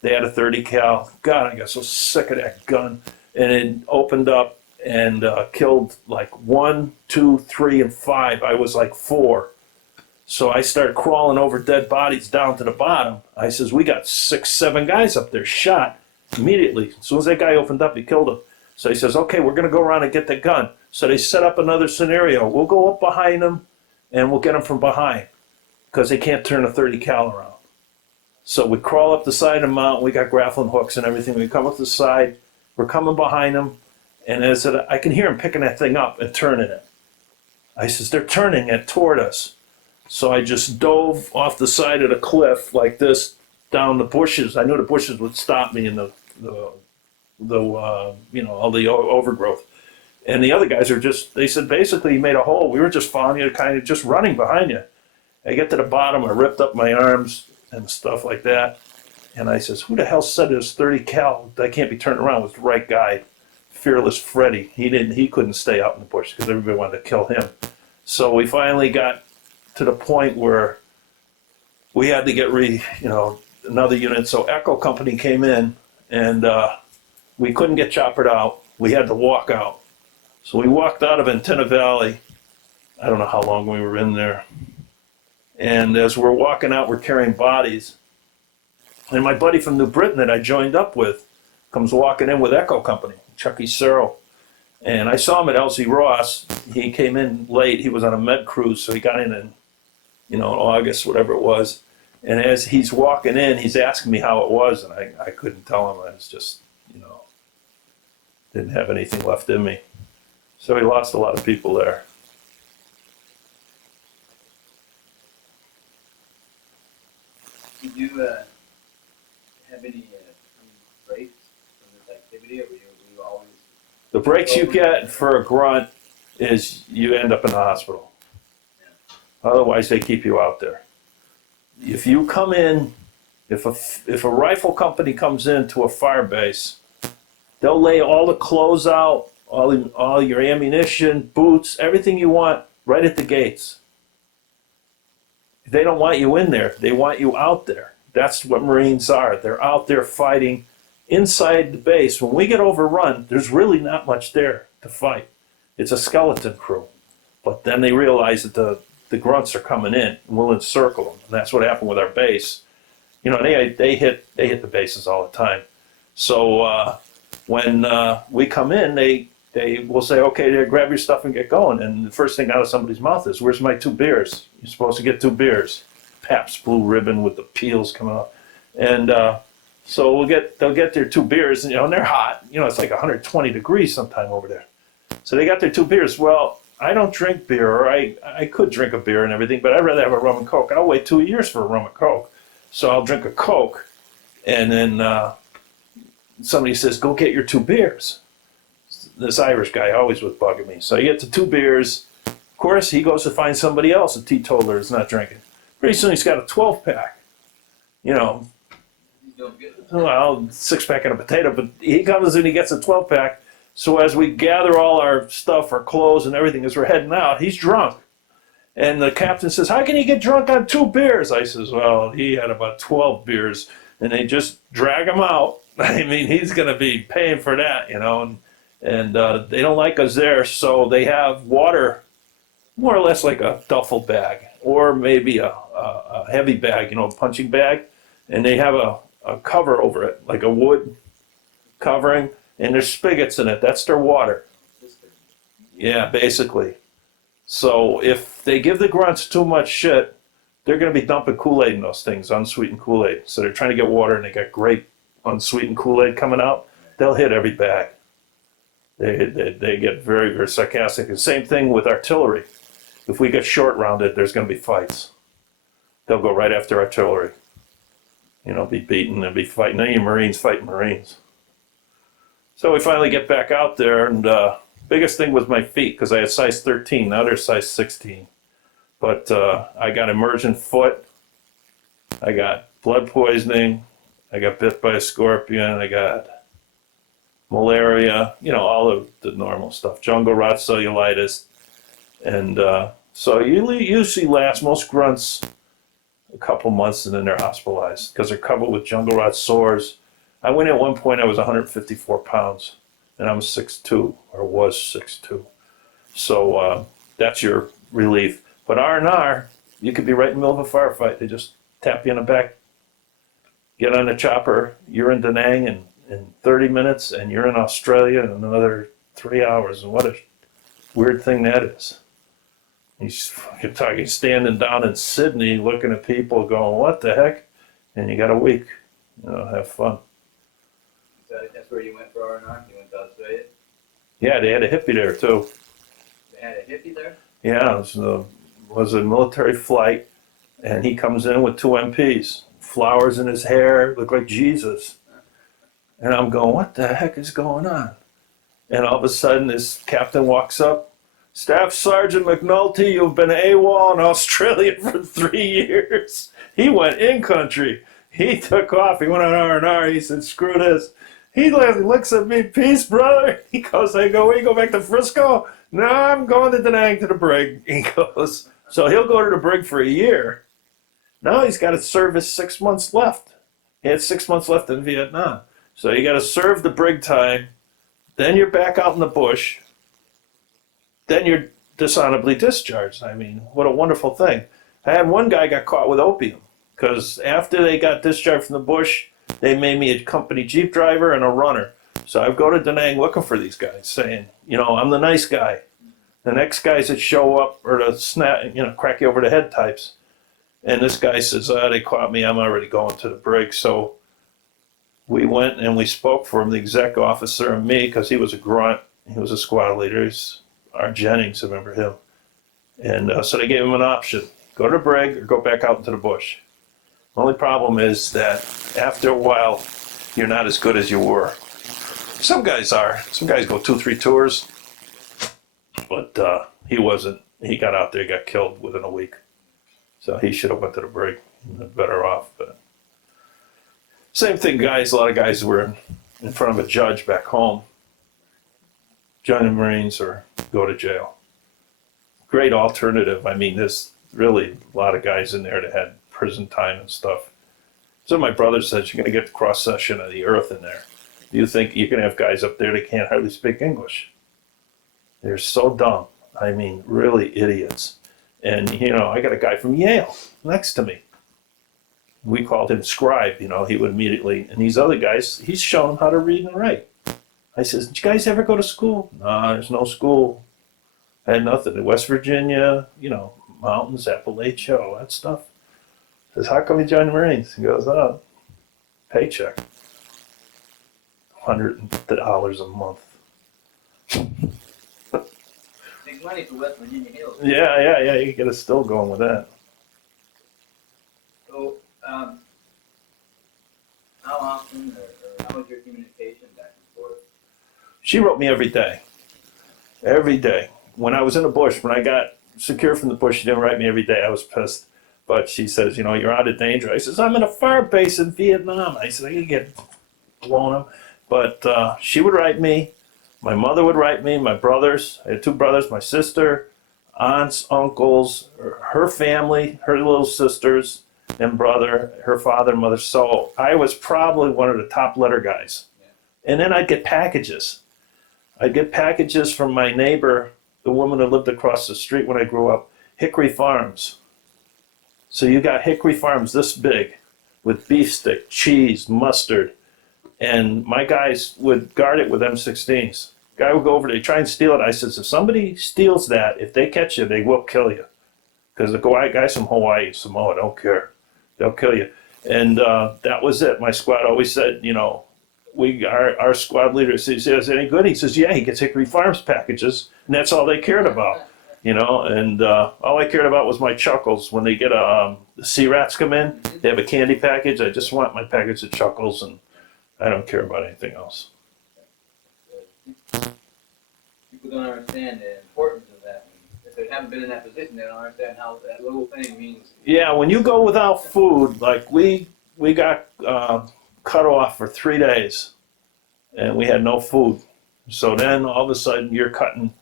They had a 30 cal. God, I got so sick of that gun. And it opened up and killed like 1, 2, 3, and 5. I was like 4. So I started crawling over dead bodies down to the bottom. I says, we got 6, 7 guys up there shot immediately. As soon as that guy opened up, he killed him. So he says, okay, we're going to go around and get the gun. So they set up another scenario. We'll go up behind them and we'll get them from behind because they can't turn a 30 cal around. So we crawl up the side of the mountain. We got grappling hooks and everything. We come up the side. We're coming behind them. And as I can hear them picking that thing up and turning it. I says, they're turning it toward us. So I just dove off the side of the cliff like this down the bushes. I knew the bushes would stop me in all the overgrowth. And the other guys they said, basically, you made a hole. We were just following you, kind of just running behind you. I get to the bottom, I ripped up my arms and stuff like that. And I says, who the hell said it was 30 cal? That can't be turned around. It was the right guy, Fearless Freddy. He couldn't stay out in the bush because everybody wanted to kill him. So we finally got to the point where we had to get another unit. So Echo Company came in and we couldn't get choppered out. We had to walk out. So we walked out of Antenna Valley. I don't know how long we were in there. And as we're walking out, we're carrying bodies. And my buddy from New Britain that I joined up with comes walking in with Echo Company, Chucky Searle. And I saw him at LZ Ross. He came in late. He was on a med cruise, so he got in August, whatever it was. And as he's walking in, he's asking me how it was, and I couldn't tell him. I was just, didn't have anything left in me. So he lost a lot of people there. Did you have any breaks from this activity, or were you always... The breaks you get for a grunt is you end up in the hospital. Yeah. Otherwise, they keep you out there. If you come in, if a rifle company comes into a fire base, they'll lay all the clothes out, all your ammunition, boots, everything you want right at the gates. They don't want you in there. They want you out there. That's what Marines are. They're out there fighting inside the base, when we get overrun, there's really not much there to fight. It's a skeleton crew. But then they realize that the grunts are coming in, and we'll encircle them. And that's what happened with our base. You know, they hit the bases all the time. So when we come in, they will say, okay, there, grab your stuff and get going. And the first thing out of somebody's mouth is, where's my 2 beers? You're supposed to get 2 beers. Pabst Blue Ribbon with the peels coming off. And so they'll get their 2 beers, and, you know, and they're hot. You know, it's like 120 degrees sometime over there. So they got their 2 beers. Well, I don't drink beer, or I could drink a beer and everything, but I'd rather have a rum and Coke. I'll wait 2 years for a rum and Coke. So I'll drink a Coke, and then somebody says, go get your 2 beers. This Irish guy always was bugging me. So you get the 2 beers. Of course, he goes to find somebody else, a teetotaler, is not drinking. Pretty soon he's got a 12-pack. You know, well, 6-pack and a potato, but he comes in, he gets a 12-pack. So as we gather all our stuff, our clothes and everything, as we're heading out, he's drunk. And the captain says, how can he get drunk on 2 beers? I says, well, he had about 12 beers, and they just drag him out. I mean, he's going to be paying for that, you know, and they don't like us there, so they have water, more or less like a duffel bag, or maybe a heavy bag, you know, a punching bag, and they have a cover over it, like a wood covering, and there's spigots in it. That's their water. Yeah, basically. So if they give the grunts too much shit, they're going to be dumping Kool-Aid in those things, unsweetened Kool-Aid. So they're trying to get water, and they got great unsweetened Kool-Aid coming out. They'll hit every bag. They get very, very sarcastic. The same thing with artillery. If we get short-rounded, there's going to be fights. They'll go right after artillery. You know, be beaten and be fighting. Any Marines fighting Marines. So we finally get back out there, and biggest thing was my feet, because I had size 13. Now they're size 16. But I got emergent foot. I got blood poisoning. I got bit by a scorpion. I got malaria. You know, all of the normal stuff. Jungle rot, cellulitis. And so you usually last, most grunts, a couple months, and then they're hospitalized because they're covered with jungle rot sores. I went at one point, I was 154 pounds, and I'm 6'2", or was 6'2". So that's your relief. But R&R, you could be right in the middle of a firefight. They just tap you in the back, get on the chopper, you're in Da Nang in 30 minutes, and you're in Australia in another 3 hours. And what a weird thing that is. You're talking standing down in Sydney looking at people going, what the heck? And you got a week. You know, have fun. So that's where you went for R&R? You went to Australia? Yeah, they had a hippie there too. They had a hippie there? Yeah, it was a military flight, and he comes in with 2 MPs, flowers in his hair, looked like Jesus. And I'm going, what the heck is going on? And all of a sudden, this captain walks up. Staff Sergeant McNulty, you've been AWOL in Australia for 3 years. He went in country. He took off. He went on R&R. He said, screw this. He looks at me, peace, brother. He goes, I go, we go back to Frisco? No, I'm going to Da Nang to the brig. He goes, so he'll go to the brig for a year. Now he's got to serve his 6 months left. He had 6 months left in Vietnam. So you got to serve the brig time. Then you're back out in the bush. Then you're dishonorably discharged. I mean, what a wonderful thing. I had one guy got caught with opium because after they got discharged from the bush, they made me a company Jeep driver and a runner. So I go to Da Nang looking for these guys, saying, you know, I'm the nice guy. The next guys that show up are the snap, you know, crack you over the head types. And this guy says, they caught me. I'm already going to the brig. So we went and we spoke for him, the exec officer and me, because he was a grunt. He was a squad leader. He's our Jennings, I remember him. And so they gave him an option. Go to the brig or go back out into the bush. The only problem is that after a while, you're not as good as you were. Some guys are. Some guys go 2-3 tours. But he wasn't. He got out there, got killed within a week. So he should have went to the brig. Better off. But same thing, guys. A lot of guys were in front of a judge back home. Join the Marines or go to jail. Great alternative. I mean, there's really a lot of guys in there that had prison time and stuff. So my brother says you're going to get the cross section of the earth in there. you think you can have guys up there that can't hardly speak English. They're so dumb. I mean, really idiots. And, I got a guy from Yale next to me. We called him Scribe, he would immediately, and these other guys, he's showing them how to read and write. I says, did you guys ever go to school? No, there's no school. I had nothing. In West Virginia, mountains, Appalachia, all that stuff. I says, how come you joined the Marines? He goes, oh, paycheck. $100 a month. Big money for West Virginia Hills. Yeah, you get us still going with that. So, how often or how was your communication back and forth? She wrote me every day. Every day. When I was in the bush, when I got secure from the bush, she didn't write me every day. I was pissed. But she says, you're out of danger. I says, I'm in a fire base in Vietnam. I said, I can get blown up. But she would write me. My mother would write me. My brothers. I had 2 brothers. My sister, aunts, uncles, her family, her little sisters and brother, her father and mother. So I was probably one of the top letter guys. Yeah. And then I'd get packages. I'd get packages from my neighbor, the woman who lived across the street when I grew up, Hickory Farms. So you got Hickory Farms this big with beef stick, cheese, mustard. And my guys would guard it with M16s. Guy would go over there, try and steal it. I says, if somebody steals that, if they catch you, they will kill you. Because the guys from Hawaii, Samoa, don't care. They'll kill you. And that was it. My squad always said, our squad leader says, is any good? He says, yeah, he gets Hickory Farms packages. And that's all they cared about, and all I cared about was my chuckles. When they get the sea rats come in, they have a candy package. I just want my package of chuckles, and I don't care about anything else. People don't understand the importance of that. If they haven't been in that position, they don't understand how that little thing means. Yeah, when you go without food, like we got cut off for 3 days, and we had no food. So then all of a sudden you're cutting,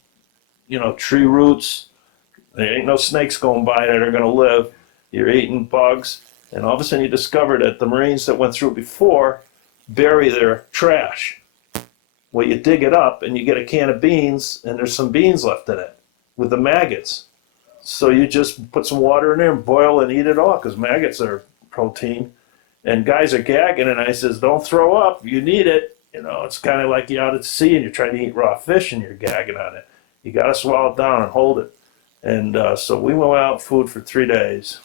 tree roots. There ain't no snakes going by that are going to live. You're eating bugs, and all of a sudden you discover that the Marines that went through before bury their trash. Well, you dig it up and you get a can of beans, and there's some beans left in it with the maggots. So you just put some water in there and boil and eat it all, because maggots are protein. And guys are gagging, and I says, don't throw up, you need it. It's kind of like you're out at sea and you're trying to eat raw fish and you're gagging on it. You got to swallow it down and hold it. And so we went without food for 3 days.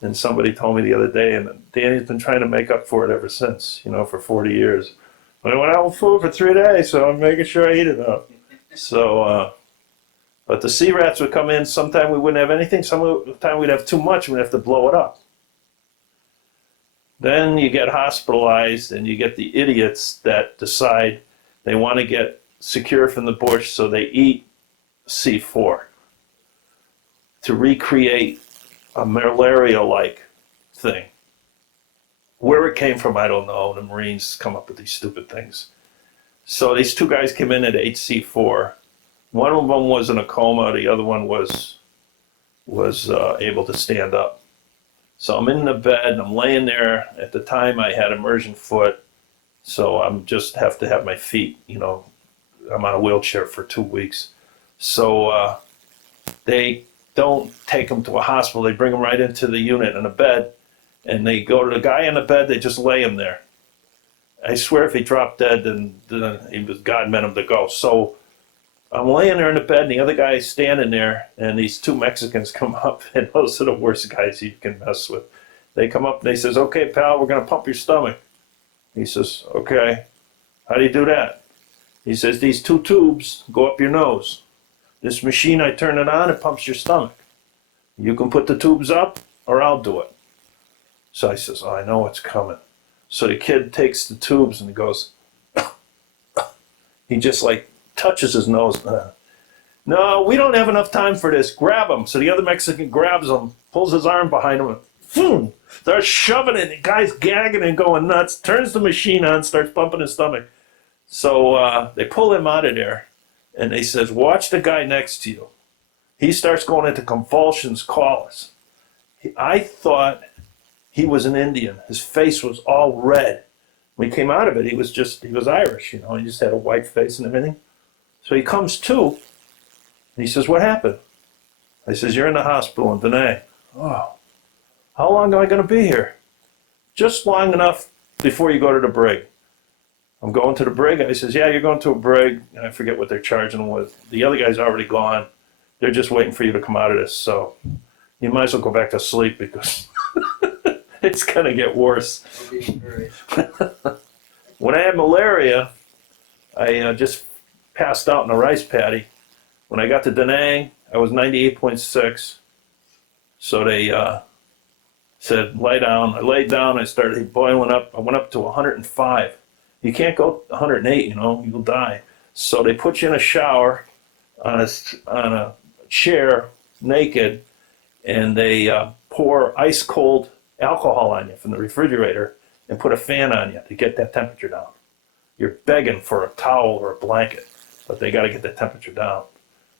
And somebody told me the other day, and Danny's been trying to make up for it ever since, for 40 years. I went out with food for 3 days, so I'm making sure I eat it up. So, but the sea rats would come in. Sometime we wouldn't have anything. Sometime we'd have too much and we'd have to blow it up. Then you get hospitalized, and you get the idiots that decide they want to get secure from the bush, so they eat C4 to recreate a malaria-like thing. Where it came from, I don't know. The Marines come up with these stupid things. So these 2 guys came in at HC4. One of them was in a coma. The other one was able to stand up. So I'm in the bed, and I'm laying there. At the time, I had immersion foot, so I'm just have to have my feet, I'm on a wheelchair for 2 weeks. So they don't take them to a hospital. They bring them right into the unit in a bed, and they go to the guy in the bed. They just lay him there. I swear if he dropped dead, then God meant him to go. So I'm laying there in the bed, and the other guy is standing there, and these 2 Mexicans come up, and those are the worst guys you can mess with. They come up, and they says, okay, pal, we're going to pump your stomach. He says, okay. How do you do that? He says, these 2 tubes go up your nose. This machine, I turn it on, it pumps your stomach. You can put the tubes up, or I'll do it. So I says, oh, I know what's coming. So the kid takes the tubes, and he goes, he just touches his nose. No, we don't have enough time for this. Grab him. So the other Mexican grabs him, pulls his arm behind him, and boom, starts shoving it. The guy's gagging and going nuts, turns the machine on, starts pumping his stomach. So they pull him out of there, and they says, watch the guy next to you. He starts going into convulsions, call us. I thought he was an Indian. His face was all red. When he came out of it, he was Irish, you know, he just had a white face and everything. So he comes to, and he says, what happened? I says, you're in the hospital in Dene. Oh, how long am I going to be here? Just long enough before you go to the brig. I'm going to the brig. I says, yeah, you're going to a brig. And I forget what they're charging them with. The other guy's already gone. They're just waiting for you to come out of this. So you might as well go back to sleep because it's going to get worse. When I had malaria, I just passed out in a rice paddy. When I got to Da Nang, I was 98.6. So they said, lie down. I laid down. I started boiling up. I went up to 105. You can't go 108, you know, you'll die. So they put you in a shower on a chair, naked, and they pour ice cold alcohol on you from the refrigerator and put a fan on you to get that temperature down. You're begging for a towel or a blanket, but they got to get that temperature down.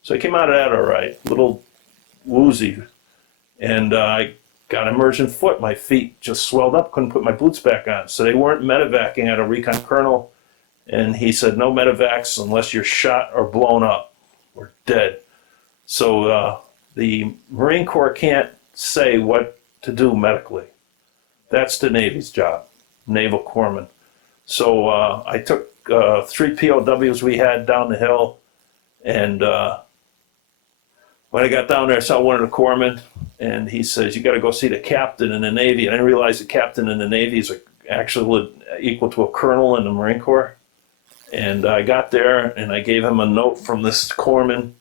So I came out of that all right, a little woozy, and I got an emergent foot. My feet just swelled up, couldn't put my boots back on. So they weren't medevacing at a recon colonel, and he said, no medevacs unless you're shot or blown up or dead. So the Marine Corps can't say what to do medically. That's the Navy's job, Naval Corpsman. So I took 3 POWs we had down the hill, and when I got down there, I saw one of the corpsmen, and he says, you got to go see the captain in the Navy. And I didn't realize the captain in the Navy is actually equal to a colonel in the Marine Corps. And I got there, and I gave him a note from this corpsman.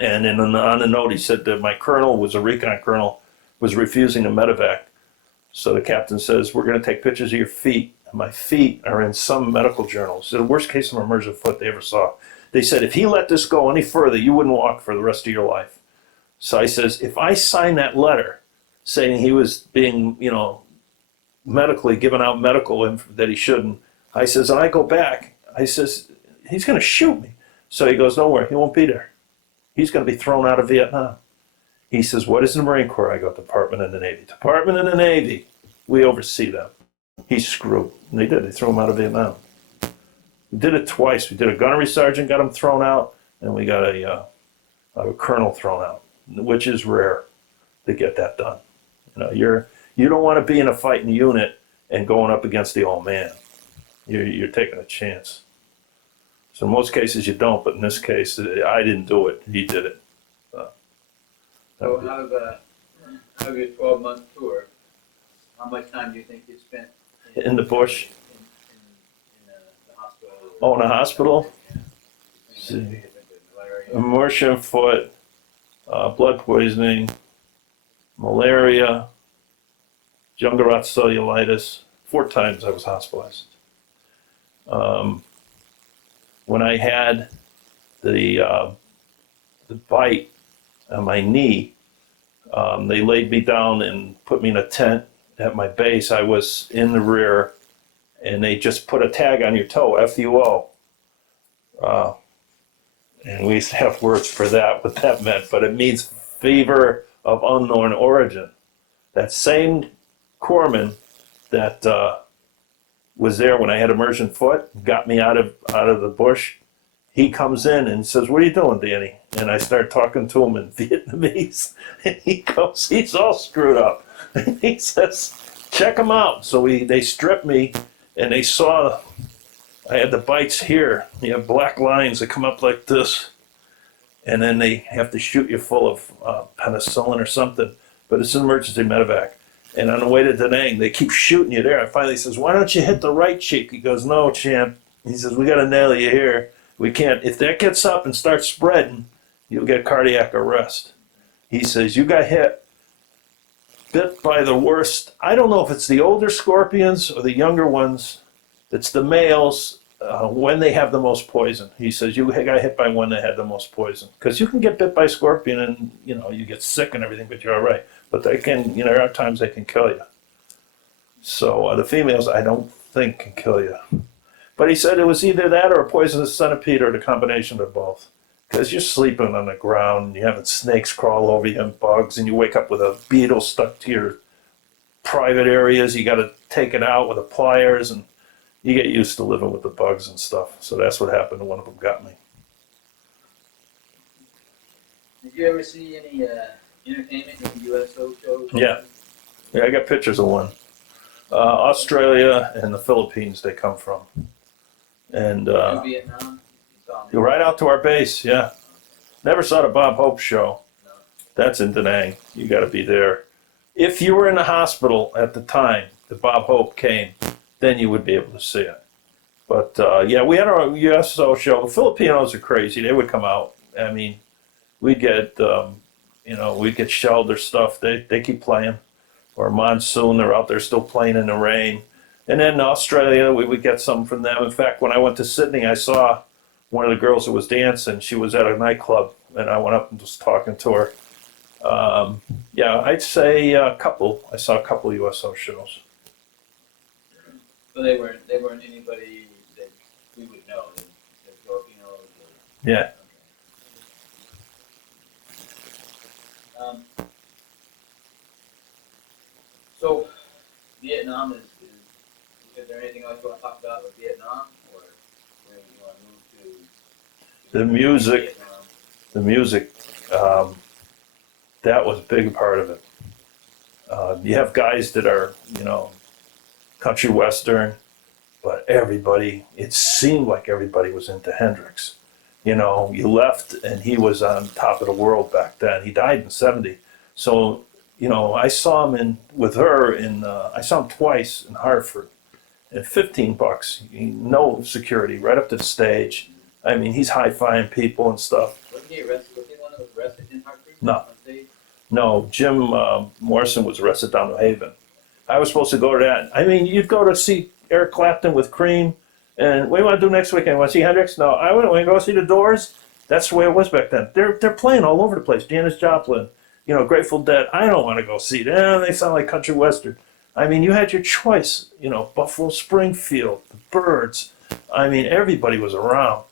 And on the note, he said that my colonel was a recon colonel, was refusing a medevac. So the captain says, we're going to take pictures of your feet. And my feet are in some medical journals. They're the worst case of emergent foot they ever saw. They said, if he let this go any further, you wouldn't walk for the rest of your life. So I says, if I sign that letter saying he was being, you know, medically giving out medical that he shouldn't, I says, and I go back, I says, he's going to shoot me. So he goes, don't worry, he won't be there. He's going to be thrown out of Vietnam. He says, what is the Marine Corps? I go, Department of the Navy. Department of the Navy, we oversee them. He's screwed. And they did. They threw him out of Vietnam. We did it twice. We did a gunnery sergeant, got him thrown out, and we got a colonel thrown out, which is rare to get that done. You know, you don't want to be in a fighting unit and going up against the old man. You're taking a chance. So in most cases you don't, but in this case, I didn't do it. He did it. So out of your 12-month tour, how much time do you think you spent in the bush? In the hospital? Oh, in the hospital? See. Immersion foot, blood poisoning, malaria, Jungerot cellulitis. 4 times I was hospitalized. When I had the bite on my knee, they laid me down and put me in a tent at my base. I was in the rear, and they just put a tag on your toe, F-U-O. And we used to have words for that, what that meant, but it means fever of unknown origin. That same corpsman that was there when I had emergent foot, got me out of the bush, he comes in and says, what are you doing, Danny? And I start talking to him in Vietnamese. And he goes, he's all screwed up. And he says, check him out. So they stripped me, and they saw I had the bites here. You have black lines that come up like this. And then they have to shoot you full of penicillin or something. But it's an emergency medevac. And on the way to Da Nang, they keep shooting you there. I finally says, why don't you hit the right cheek? He goes, no, champ. He says, we got to nail you here. We can't. If that gets up and starts spreading, you'll get cardiac arrest. He says, you got bit by the worst. I don't know if it's the older scorpions or the younger ones. It's the males when they have the most poison. He says, you got hit by one that had the most poison. Because you can get bit by a scorpion and, you know, you get sick and everything, but you're all right. But they can, you know, there are times they can kill you. So the females, I don't think, can kill you. But he said it was either that or a poisonous centipede or the combination of both. Because you're sleeping on the ground, and you're having snakes crawl over you and bugs, and you wake up with a beetle stuck to your private areas. You got to take it out with the pliers, and you get used to living with the bugs and stuff. So that's what happened. One of them got me. Did you ever see any entertainment in USO shows? Yeah. Yeah, I got pictures of one. Australia and the Philippines they come from. And In Vietnam? You saw them? you're right out to our base, yeah. Never saw the Bob Hope show. No. That's in Da Nang. You got to be there. If you were in the hospital at the time that Bob Hope came, then you would be able to see it. But yeah, we had our USO show. The Filipinos are crazy. They would come out. I mean, we'd get, we'd get shelled or stuff. They keep playing. Or monsoon, they're out there still playing in the rain. And then Australia, we would get some from them. In fact, when I went to Sydney, I saw one of the girls who was dancing. She was at a nightclub, and I went up and was talking to her. Yeah, I'd say a couple. I saw a couple USO shows. So they weren't anybody that we would know. They're Filipinos. Yeah. Okay. So Vietnam is there anything else you want to talk about with Vietnam, or where you want to move to? The music. Vietnam? The music, that was a big part of it. You have guys that are, country western, but everybody, it seemed like everybody was into Hendrix. You left and he was on top of the world back then. He died in 70. So, I saw him with her I saw him twice in Hartford at $15, no security, right up to the stage. I mean, he's high-fiving people and stuff. Wasn't he arrested? Was he one that was arrested in Hartford? No. On stage? No, Jim Morrison was arrested down in New Haven. I was supposed to go to that. I mean, you'd go to see Eric Clapton with Cream, and what do you want to do next weekend? Want to see Hendrix? No, I want to go see the Doors. That's the way it was back then. They're playing all over the place. Janis Joplin, Grateful Dead. I don't want to go see them. They sound like country western. I mean, you had your choice. Buffalo Springfield, the Byrds. I mean, everybody was around.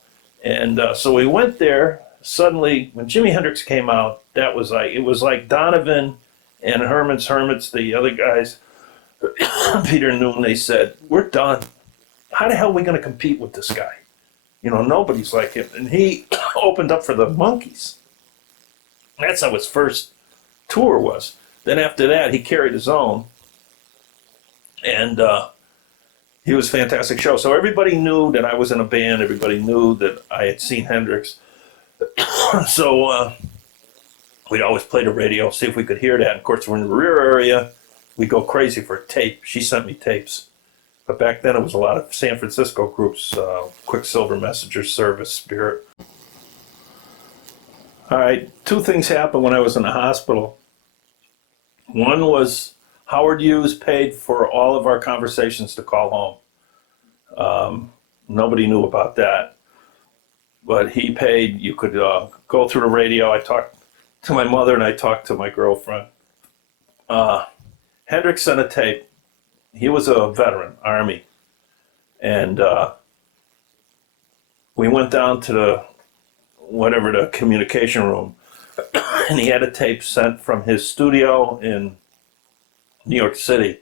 And so we went there. Suddenly, when Jimi Hendrix came out, it was like Donovan and Herman's Hermits, the other guys, Peter Noon, they said, we're done. How the hell are we going to compete with this guy? Nobody's like him. And he opened up for the Monkees. That's how his first tour was. Then after that, he carried his own. And he was a fantastic show. So everybody knew that I was in a band. Everybody knew that I had seen Hendrix. So we'd always play the radio, see if we could hear that. Of course, we're in the rear area. We'd go crazy for tape. She sent me tapes. But back then, it was a lot of San Francisco groups, Quicksilver Messenger Service, Spirit. All right, two things happened when I was in the hospital. One was Howard Hughes paid for all of our conversations to call home. Nobody knew about that. But he paid. You could go through the radio. I talked to my mother and I talked to my girlfriend. Hendrix sent a tape. He was a veteran, Army. And we went down to the communication room. And he had a tape sent from his studio in New York City.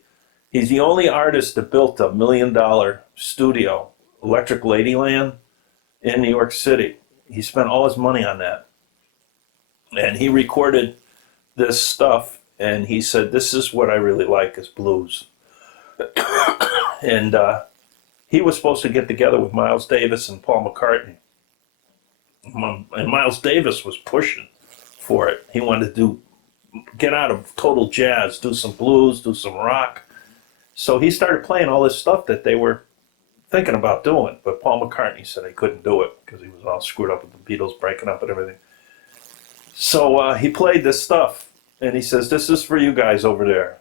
He's the only artist that built $1 million studio, Electric Ladyland, in New York City. He spent all his money on that. And he recorded this stuff, and he said, this is what I really like is blues. And he was supposed to get together with Miles Davis and Paul McCartney. And Miles Davis was pushing for it. He wanted to get out of total jazz, do some blues, do some rock. So he started playing all this stuff that they were thinking about doing. But Paul McCartney said he couldn't do it because he was all screwed up with the Beatles breaking up and everything. So he played this stuff, and he says, this is for you guys over there.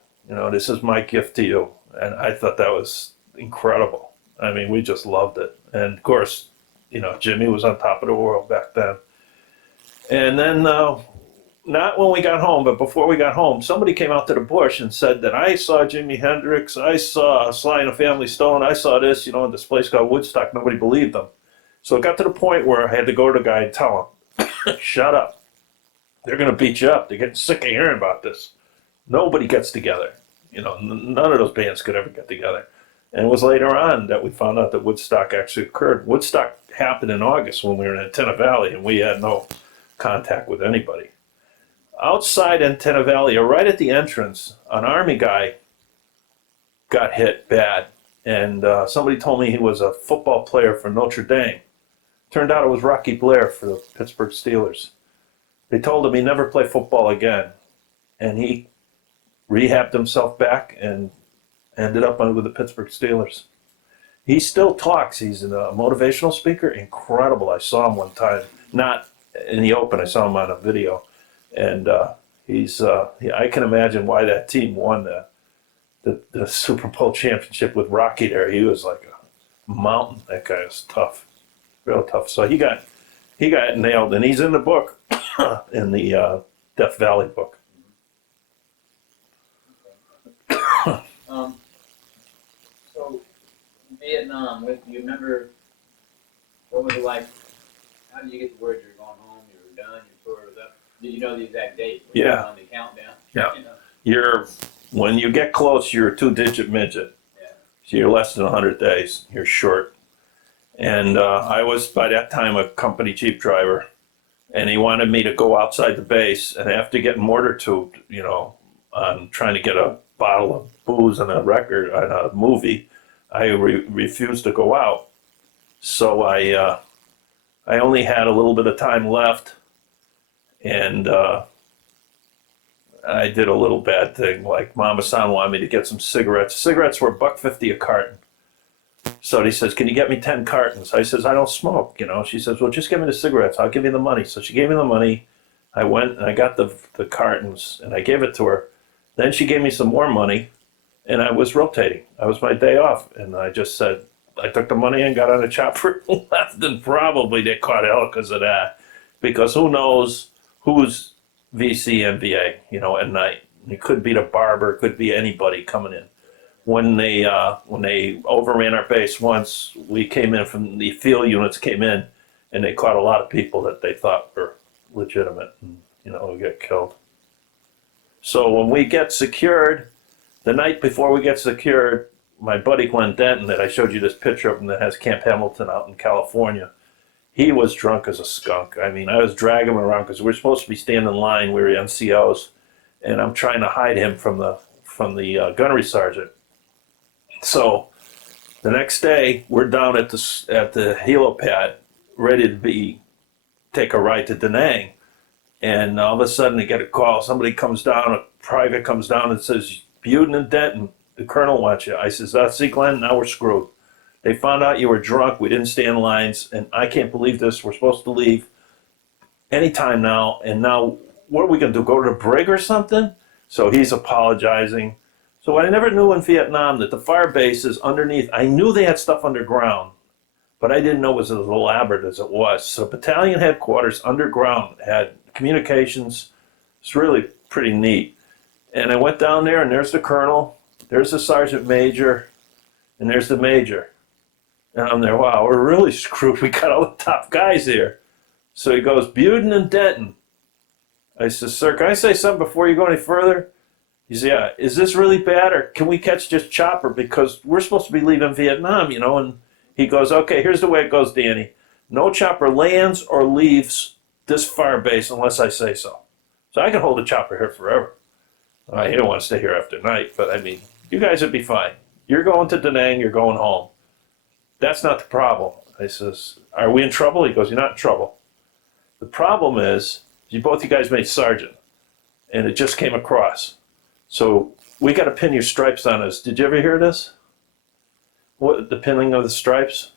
This is my gift to you. And I thought that was incredible. I mean, we just loved it. And of course, Jimmy was on top of the world back then. And then, not when we got home, but before we got home, somebody came out to the bush and said that I saw Jimi Hendrix, I saw Sly and the Family Stone, I saw this, in this place called Woodstock. Nobody believed them. So it got to the point where I had to go to the guy and tell him, shut up. They're going to beat you up. They're getting sick of hearing about this. Nobody gets together. You know, none of those bands could ever get together. And it was later on that we found out that Woodstock actually occurred. Woodstock happened in August when we were in Antenna Valley, and we had no contact with anybody. Outside Antenna Valley, or right at the entrance, an Army guy got hit bad. And somebody told me he was a football player for Notre Dame. Turned out it was Rocky Blair for the Pittsburgh Steelers. They told him he'd never play football again. And he rehabbed himself back and ended up with the Pittsburgh Steelers. He still talks. He's a motivational speaker. Incredible. I saw him one time. Not in the open. I saw him on a video. And I can imagine why that team won the Super Bowl championship with Rocky there. He was like a mountain. That guy was tough. Real tough. So he got nailed. And he's in the book, in the Death Valley book. So Vietnam, do you remember what was it like? How did you get the word you were going home? You were done. Your tour was up. Did you know the exact date? When you were on the countdown? Yeah. You know? When you get close, you're a 2-digit midget. Yeah. So you're less than 100 days. You're short. And I was by that time a company jeep driver, and he wanted me to go outside the base, and after getting mortar tubed, you know, on trying to get a bottle of booze and a record and a movie, I refused to go out. So I only had a little bit of time left, and I did a little bad thing. Like Mama-san wanted me to get some cigarettes. Cigarettes were $1.50 a carton. So he says, "Can you get me 10 cartons?" I says, "I don't smoke." You know, she says, "Well, just give me the cigarettes. I'll give you the money." So she gave me the money. I went and I got the cartons and I gave it to her. Then she gave me some more money, and I was rotating. I was my day off, and I just said, I took the money and got on a chopper and left, and probably they caught hell because of that. Because who knows who's VCMVA, you know, at night. It could be the barber, it could be anybody coming in. When they overran our base once, we came in from the field units came in, and they caught a lot of people that they thought were legitimate, and, you know, would get killed. So when we get secured, the night before we get secured, my buddy Glenn Denton, that I showed you this picture of him that has Camp Hamilton out in California, he was drunk as a skunk. I mean, I was dragging him around because we're supposed to be standing in line. We were NCOs, and I'm trying to hide him from the gunnery sergeant. So the next day, we're down at the helipad, ready to take a ride to Da Nang. And all of a sudden, they get a call. Somebody comes down, a private comes down and says, "Buden and Denton, the colonel wants you." I says, "See, Glenn, now we're screwed. They found out you were drunk. We didn't stay in lines, and I can't believe this. We're supposed to leave anytime now. And now, what are we going to do? Go to the brig or something?" So he's apologizing. So I never knew in Vietnam that the fire base is underneath. I knew they had stuff underground, but I didn't know it was as elaborate as it was. So battalion headquarters underground had communications. It's really pretty neat. And I went down there, and there's the colonel, there's the sergeant major, and there's the major. And I'm there, wow, we're really screwed. We got all the top guys here. So he goes, "Buden and Denton." I says, "Sir, can I say something before you go any further?" He said, "Yeah, is this really bad, or can we catch just chopper? Because we're supposed to be leaving Vietnam, you know." And he goes, "Okay, here's the way it goes, Danny. No chopper lands or leaves this fire base unless I say so. So I can hold the chopper here forever." He didn't want to stay here after night, but I mean, you guys would be fine. You're going to Da Nang, you're going home. That's not the problem. I says, "Are we in trouble?" He goes, "You're not in trouble. The problem is, both you guys made sergeant, and it just came across. So we got to pin your stripes on us." Did you ever hear this? What, the pinning of the stripes?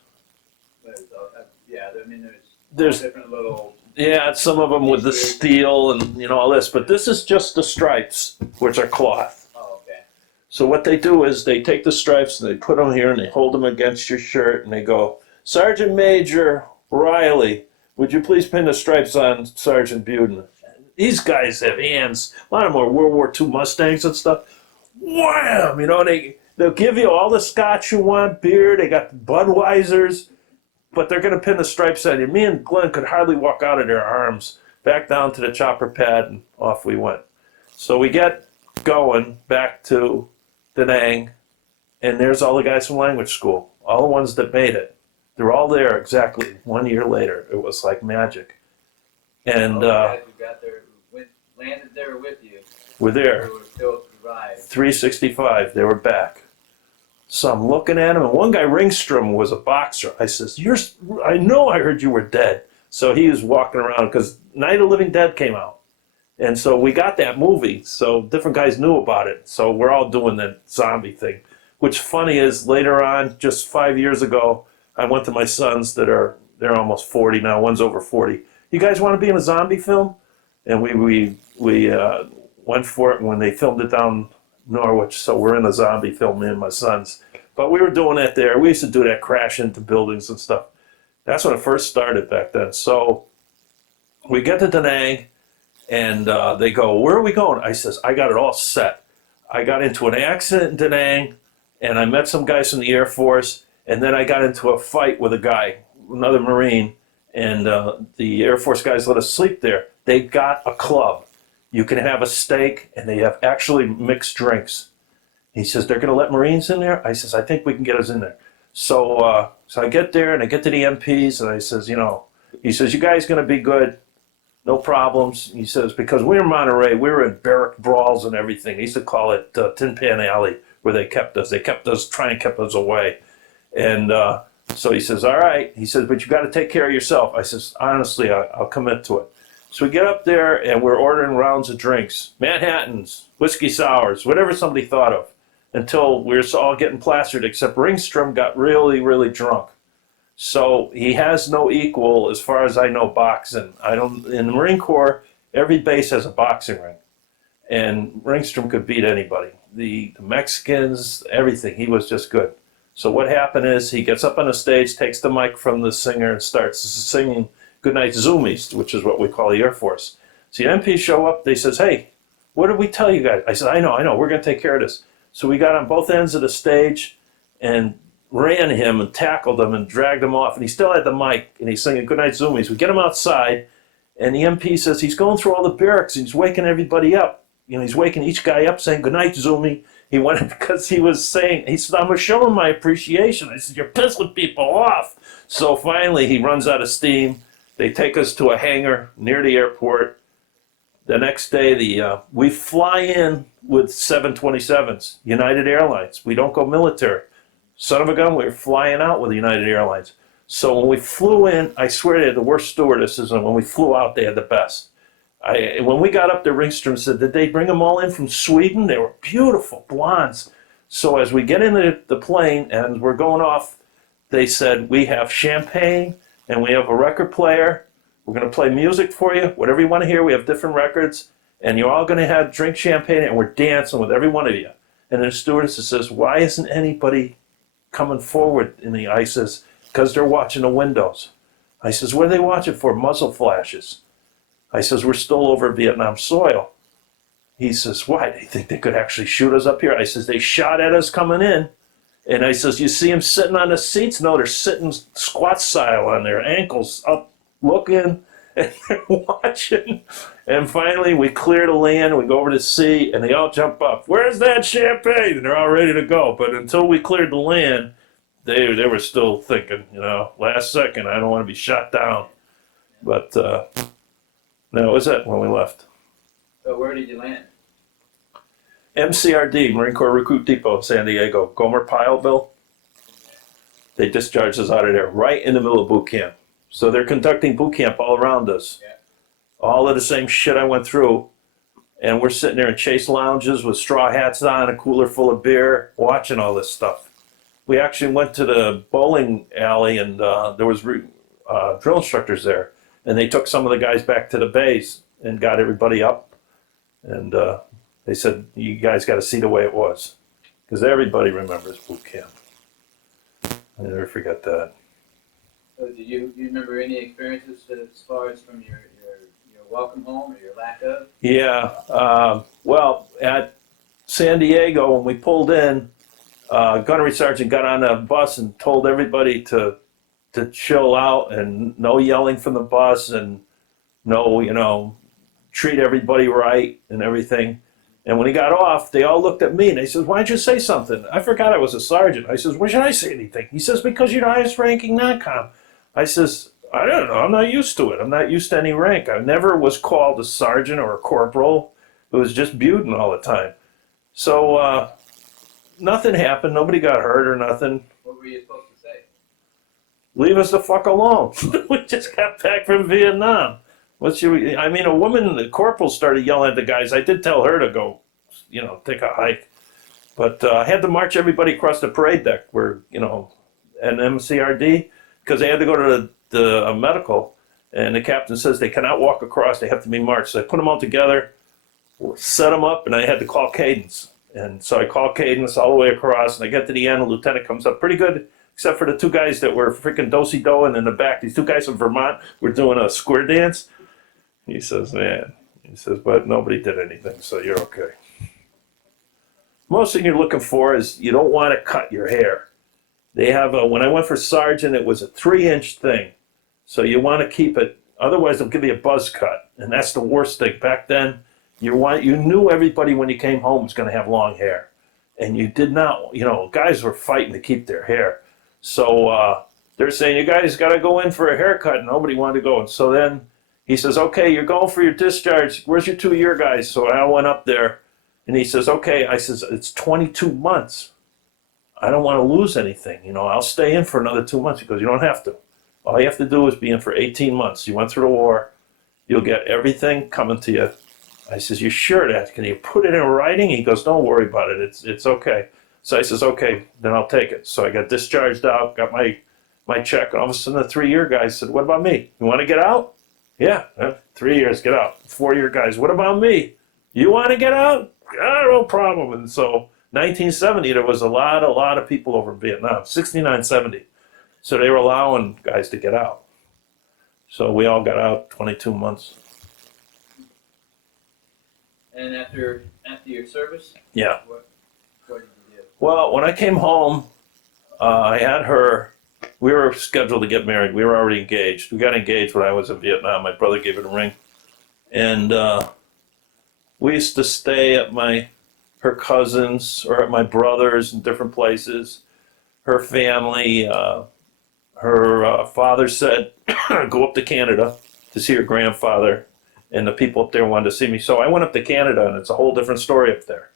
Yeah, I mean, There's different little... Yeah, some of them with the steel and, you know, all this, but this is just the stripes, which are cloth. Oh, okay. So what they do is they take the stripes and they put them here and they hold them against your shirt and they go, "Sergeant Major Riley, would you please pin the stripes on Sergeant Buden?" These guys have hands. A lot of them are World War II Mustangs and stuff. Wham! You know, they'll give you all the scotch you want, beer. They got the Budweisers, but they're going to pin the stripes on you. Me and Glenn could hardly walk out of their arms, back down to the chopper pad, and off we went. So we get going back to Da Nang, and there's all the guys from language school, all the ones that made it. They're all there exactly 1 year later. It was like magic. And all the guys who got there, landed there with you, we're there. who were still survived. 365, they were back. So I'm looking at him, and one guy, Ringstrom, was a boxer. I says, I know I heard you were dead. So he was walking around, because Night of the Living Dead came out. And so we got that movie, so different guys knew about it. So we're all doing that zombie thing. Which funny is, later on, just 5 years ago, I went to my sons they're almost 40 now, one's over 40. You guys want to be in a zombie film? And we went for it when they filmed it down Norwich, so we're in a zombie film, me and my sons. But we were doing that there. We used to do that, crash into buildings and stuff. That's when it first started back then. So we get to Da Nang, and they go, where are we going? I says, I got it all set. I got into an accident in Da Nang, and I met some guys from the Air Force, and then I got into a fight with a guy, another Marine, and the Air Force guys let us sleep there. They got a club. You can have a steak, and they have actually mixed drinks. He says, they're going to let Marines in there? I says, I think we can get us in there. So I get there, and I get to the MPs, and I says, he says, you guys going to be good, no problems. He says, because we were in Monterey, we were in barrack brawls and everything. He used to call it Tin Pan Alley, where they kept us. They kept us, trying to keep us away. And so he says, all right. He says, but you got to take care of yourself. I says, honestly, I'll commit to it. So we get up there, and we're ordering rounds of drinks, Manhattans, whiskey sours, whatever somebody thought of, until we were all getting plastered, except Ringstrom got really, really drunk. So he has no equal, as far as I know, boxing. In the Marine Corps, every base has a boxing ring. And Ringstrom could beat anybody. The Mexicans, everything. He was just good. So what happened is he gets up on the stage, takes the mic from the singer, and starts singing Goodnight Zoomies, which is what we call the Air Force. So the MPs show up, they says, hey, what did we tell you guys? I said, I know, we're going to take care of this. So we got on both ends of the stage and ran him and tackled him and dragged him off. And he still had the mic, and he's singing Goodnight Zoomies. We get him outside, and the MP says he's going through all the barracks, and he's waking everybody up. He's waking each guy up saying, Goodnight Zoomie. He went because he was saying, he said, I'm showing my appreciation. I said, you're pissing people off. So finally he runs out of steam. They take us to a hangar near the airport. The next day, we fly in with 727s, United Airlines. We don't go military. Son of a gun, we were flying out with United Airlines. So when we flew in, I swear they had the worst stewardesses, and when we flew out, they had the best. When we got up there, Ringstrom said, did they bring them all in from Sweden? They were beautiful, blondes. So as we get into the plane and we're going off, they said, we have champagne, and we have a record player. We're going to play music for you, whatever you want to hear. We have different records, and you're all going to drink champagne, and we're dancing with every one of you. And the stewardess says, why isn't anybody coming forward? And I says, because they're watching the windows. I says, what are they watching for? Muzzle flashes. I says, we're still over Vietnam soil. He says, why? They think they could actually shoot us up here? I says, they shot at us coming in. And I says, you see them sitting on the seats? No, they're sitting squat style on their ankles up, looking, and they're watching. And finally, we clear the land, we go over to sea, and they all jump up. Where's that champagne? And they're all ready to go. But until we cleared the land, they were still thinking, last second, I don't want to be shot down. But no, it was it when we left. So where did you land? MCRD, Marine Corps Recruit Depot, San Diego, Gomer Pileville. They discharged us out of there right in the middle of boot camp. So they're conducting boot camp all around us. Yeah. All of the same shit I went through. And we're sitting there in chase lounges with straw hats on, a cooler full of beer, watching all this stuff. We actually went to the bowling alley, and there was drill instructors there. And they took some of the guys back to the base and got everybody up. And they said, you guys got to see the way it was. Because everybody remembers boot camp. I never forget that. So do you remember any experiences as far as from your welcome home or your lack of? Yeah. Well, at San Diego, when we pulled in, Gunnery Sergeant got on a bus and told everybody to chill out and no yelling from the bus and no, treat everybody right and everything. And when he got off, they all looked at me and they said, "Why'd you say something?" I forgot I was a sergeant. I says, "Why should I say anything?" He says, "Because you're the highest ranking non-com." I says, "I don't know. I'm not used to it. I'm not used to any rank. I never was called a sergeant or a corporal. It was just Buden all the time." So nothing happened. Nobody got hurt or nothing. What were you supposed to say? Leave us the fuck alone. We just got back from Vietnam. I mean, a woman, the corporal, started yelling at the guys. I did tell her to go, take a hike. But I had to march everybody across the parade deck where, an MCRD, because they had to go to the medical. And the captain says they cannot walk across. They have to be marched. So I put them all together, set them up, and I had to call cadence. And so I called cadence all the way across. And I get to the end, the lieutenant comes up pretty good, except for the two guys that were freaking do-si-doing in the back. These two guys from Vermont were doing a square dance. He says, but nobody did anything, so you're okay. Most thing you're looking for is you don't want to cut your hair. They have when I went for sergeant, it was a 3-inch thing. So you want to keep it, otherwise they'll give you a buzz cut. And that's the worst thing. Back then, you knew everybody when you came home was going to have long hair. And you did not, guys were fighting to keep their hair. So they're saying, you guys got to go in for a haircut. Nobody wanted to go. And so then he says, okay, you're going for your discharge. Where's your 2-year guys? So I went up there, and he says, okay. I says, it's 22 months. I don't want to lose anything. I'll stay in for another 2 months. He goes, you don't have to. All you have to do is be in for 18 months. You went through the war. You'll get everything coming to you. I says, you sure that? Can you put it in writing? He goes, don't worry about it. It's okay. So I says, okay, then I'll take it. So I got discharged out, got my check, and all of a sudden the 3-year guy said, what about me? You want to get out? Yeah, 3 years, get out. 4-year guys, what about me? You want to get out? No problem. And so 1970, there was a lot of people over in Vietnam, 69, 70. So they were allowing guys to get out. So we all got out 22 months. And after your service? Yeah. What did you do? Well, when I came home, I had her. We were scheduled to get married. We were already engaged. We got engaged when I was in Vietnam. My brother gave it a ring. And we used to stay at her cousins or at my brother's in different places. Her family, her father said, go up to Canada to see her grandfather. And the people up there wanted to see me. So I went up to Canada, and it's a whole different story up there.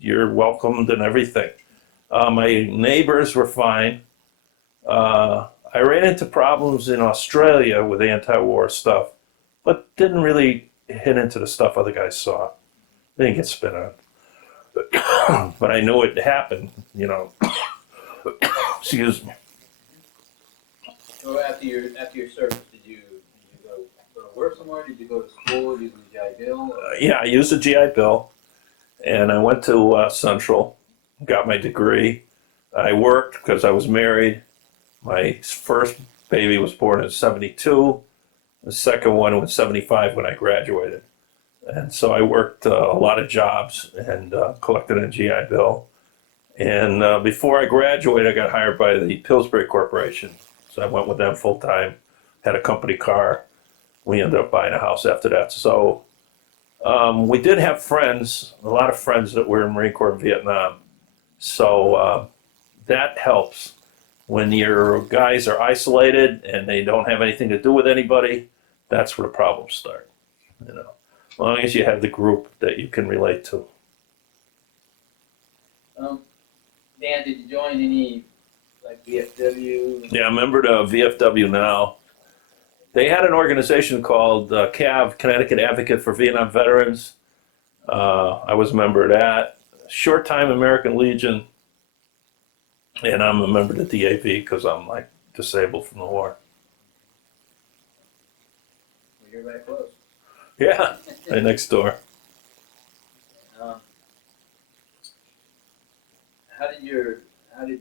You're welcomed and everything. My neighbors were fine. I ran into problems in Australia with anti-war stuff, but didn't really hit into the stuff other guys saw. They didn't get spit on. But I knew it happened, Excuse me. So after your service, did you go to work somewhere? Did you go to school? Did you use the GI Bill? Yeah, I used the GI Bill, and I went to Central. Got my degree. I worked because I was married. My first baby was born in 72. The second one was 75 when I graduated. And so I worked a lot of jobs and collected a GI Bill. And before I graduated, I got hired by the Pillsbury Corporation. So I went with them full time, had a company car. We ended up buying a house after that. So we did have friends, a lot of friends that were in Marine Corps in Vietnam. So that helps. When your guys are isolated and they don't have anything to do with anybody, that's where the problems start. As long as you have the group that you can relate to. Dan, did you join any VFW? Yeah, I'm a member of VFW now. They had an organization called CAV, Connecticut Advocate for Vietnam Veterans. I was a member of that. Short time American Legion, and I'm a member of the DAV because I'm disabled from the war. Well, you're very close. Yeah, right next door. How did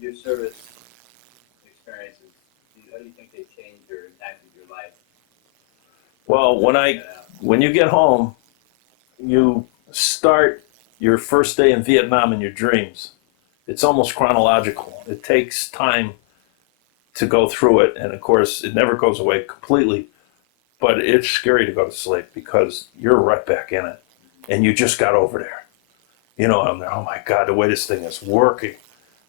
your service experiences? How do you think they changed or impacted your life? Well, when you get home, you start your first day in Vietnam in your dreams. It's almost chronological. It takes time to go through it, and of course, it never goes away completely. But it's scary to go to sleep because you're right back in it. and you just got over there. You know, I'm there, oh my God, the way this thing is working.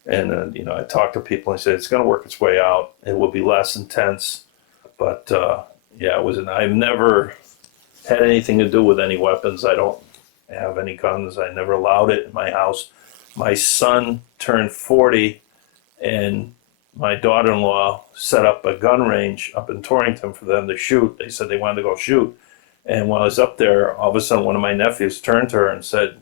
And, you know, I talk to people and I say, it's going to work its way out. It will be less intense. But, yeah, I've never had anything to do with any weapons. I don't have any guns. I never allowed it in my house. My son turned 40, and my daughter-in-law set up a gun range up in Torrington for them to shoot. They said they wanted to go shoot. And while I was up there, all of a sudden one of my nephews turned to her and said,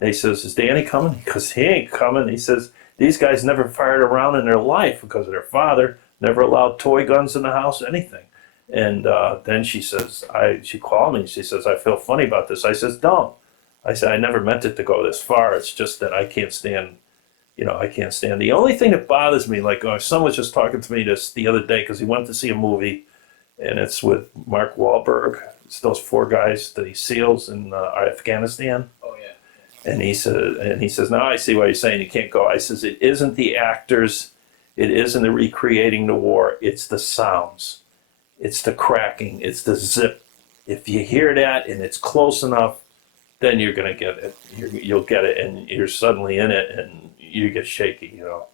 he says, is Danny coming? He goes, he ain't coming. He says, these guys never fired a round in their life because of their father, never allowed toy guns in the house, anything. And then she says, she called me and she says, I feel funny about this. I says, don't. I said, I never meant it to go this far. It's just that I can't stand, you know, I can't stand. The only thing that bothers me, like someone was just talking to me this the other day because he went to see a movie, and it's with Mark Wahlberg. It's those 4 guys, the SEALs in Afghanistan. Oh yeah. And he says, now I see why you're saying you can't go. I says, it isn't the actors, it isn't the recreating the war, it's the sounds. It's the cracking, it's the zip. If you hear that and it's close enough, then you're gonna get it. You'll get it, and you're suddenly in it, and you get shaky, you know.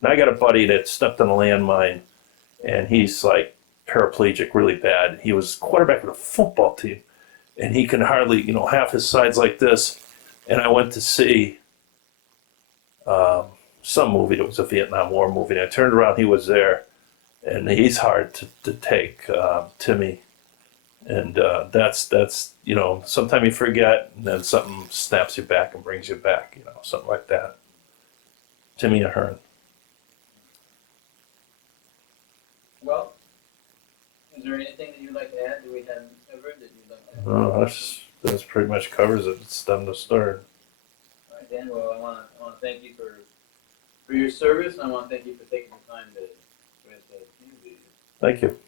And I got a buddy that stepped on a landmine, and he's like paraplegic really bad. He was quarterback of the football team, and he can hardly, you know, half his side's like this. And I went to see some movie that was a Vietnam War movie. And I turned around, he was there, and he's hard to take, Timmy. And that's you know, sometimes you forget, and then something snaps you back and brings you back, you know, something like that. Timmy Ahern. Well, is there anything that you'd like to add that we haven't covered that you'd like to add? Oh, that's pretty much covers it. It's done to start. All right, Dan. Well, I want to thank you for your service, and I want to thank you for taking the time to with the community. Thank you.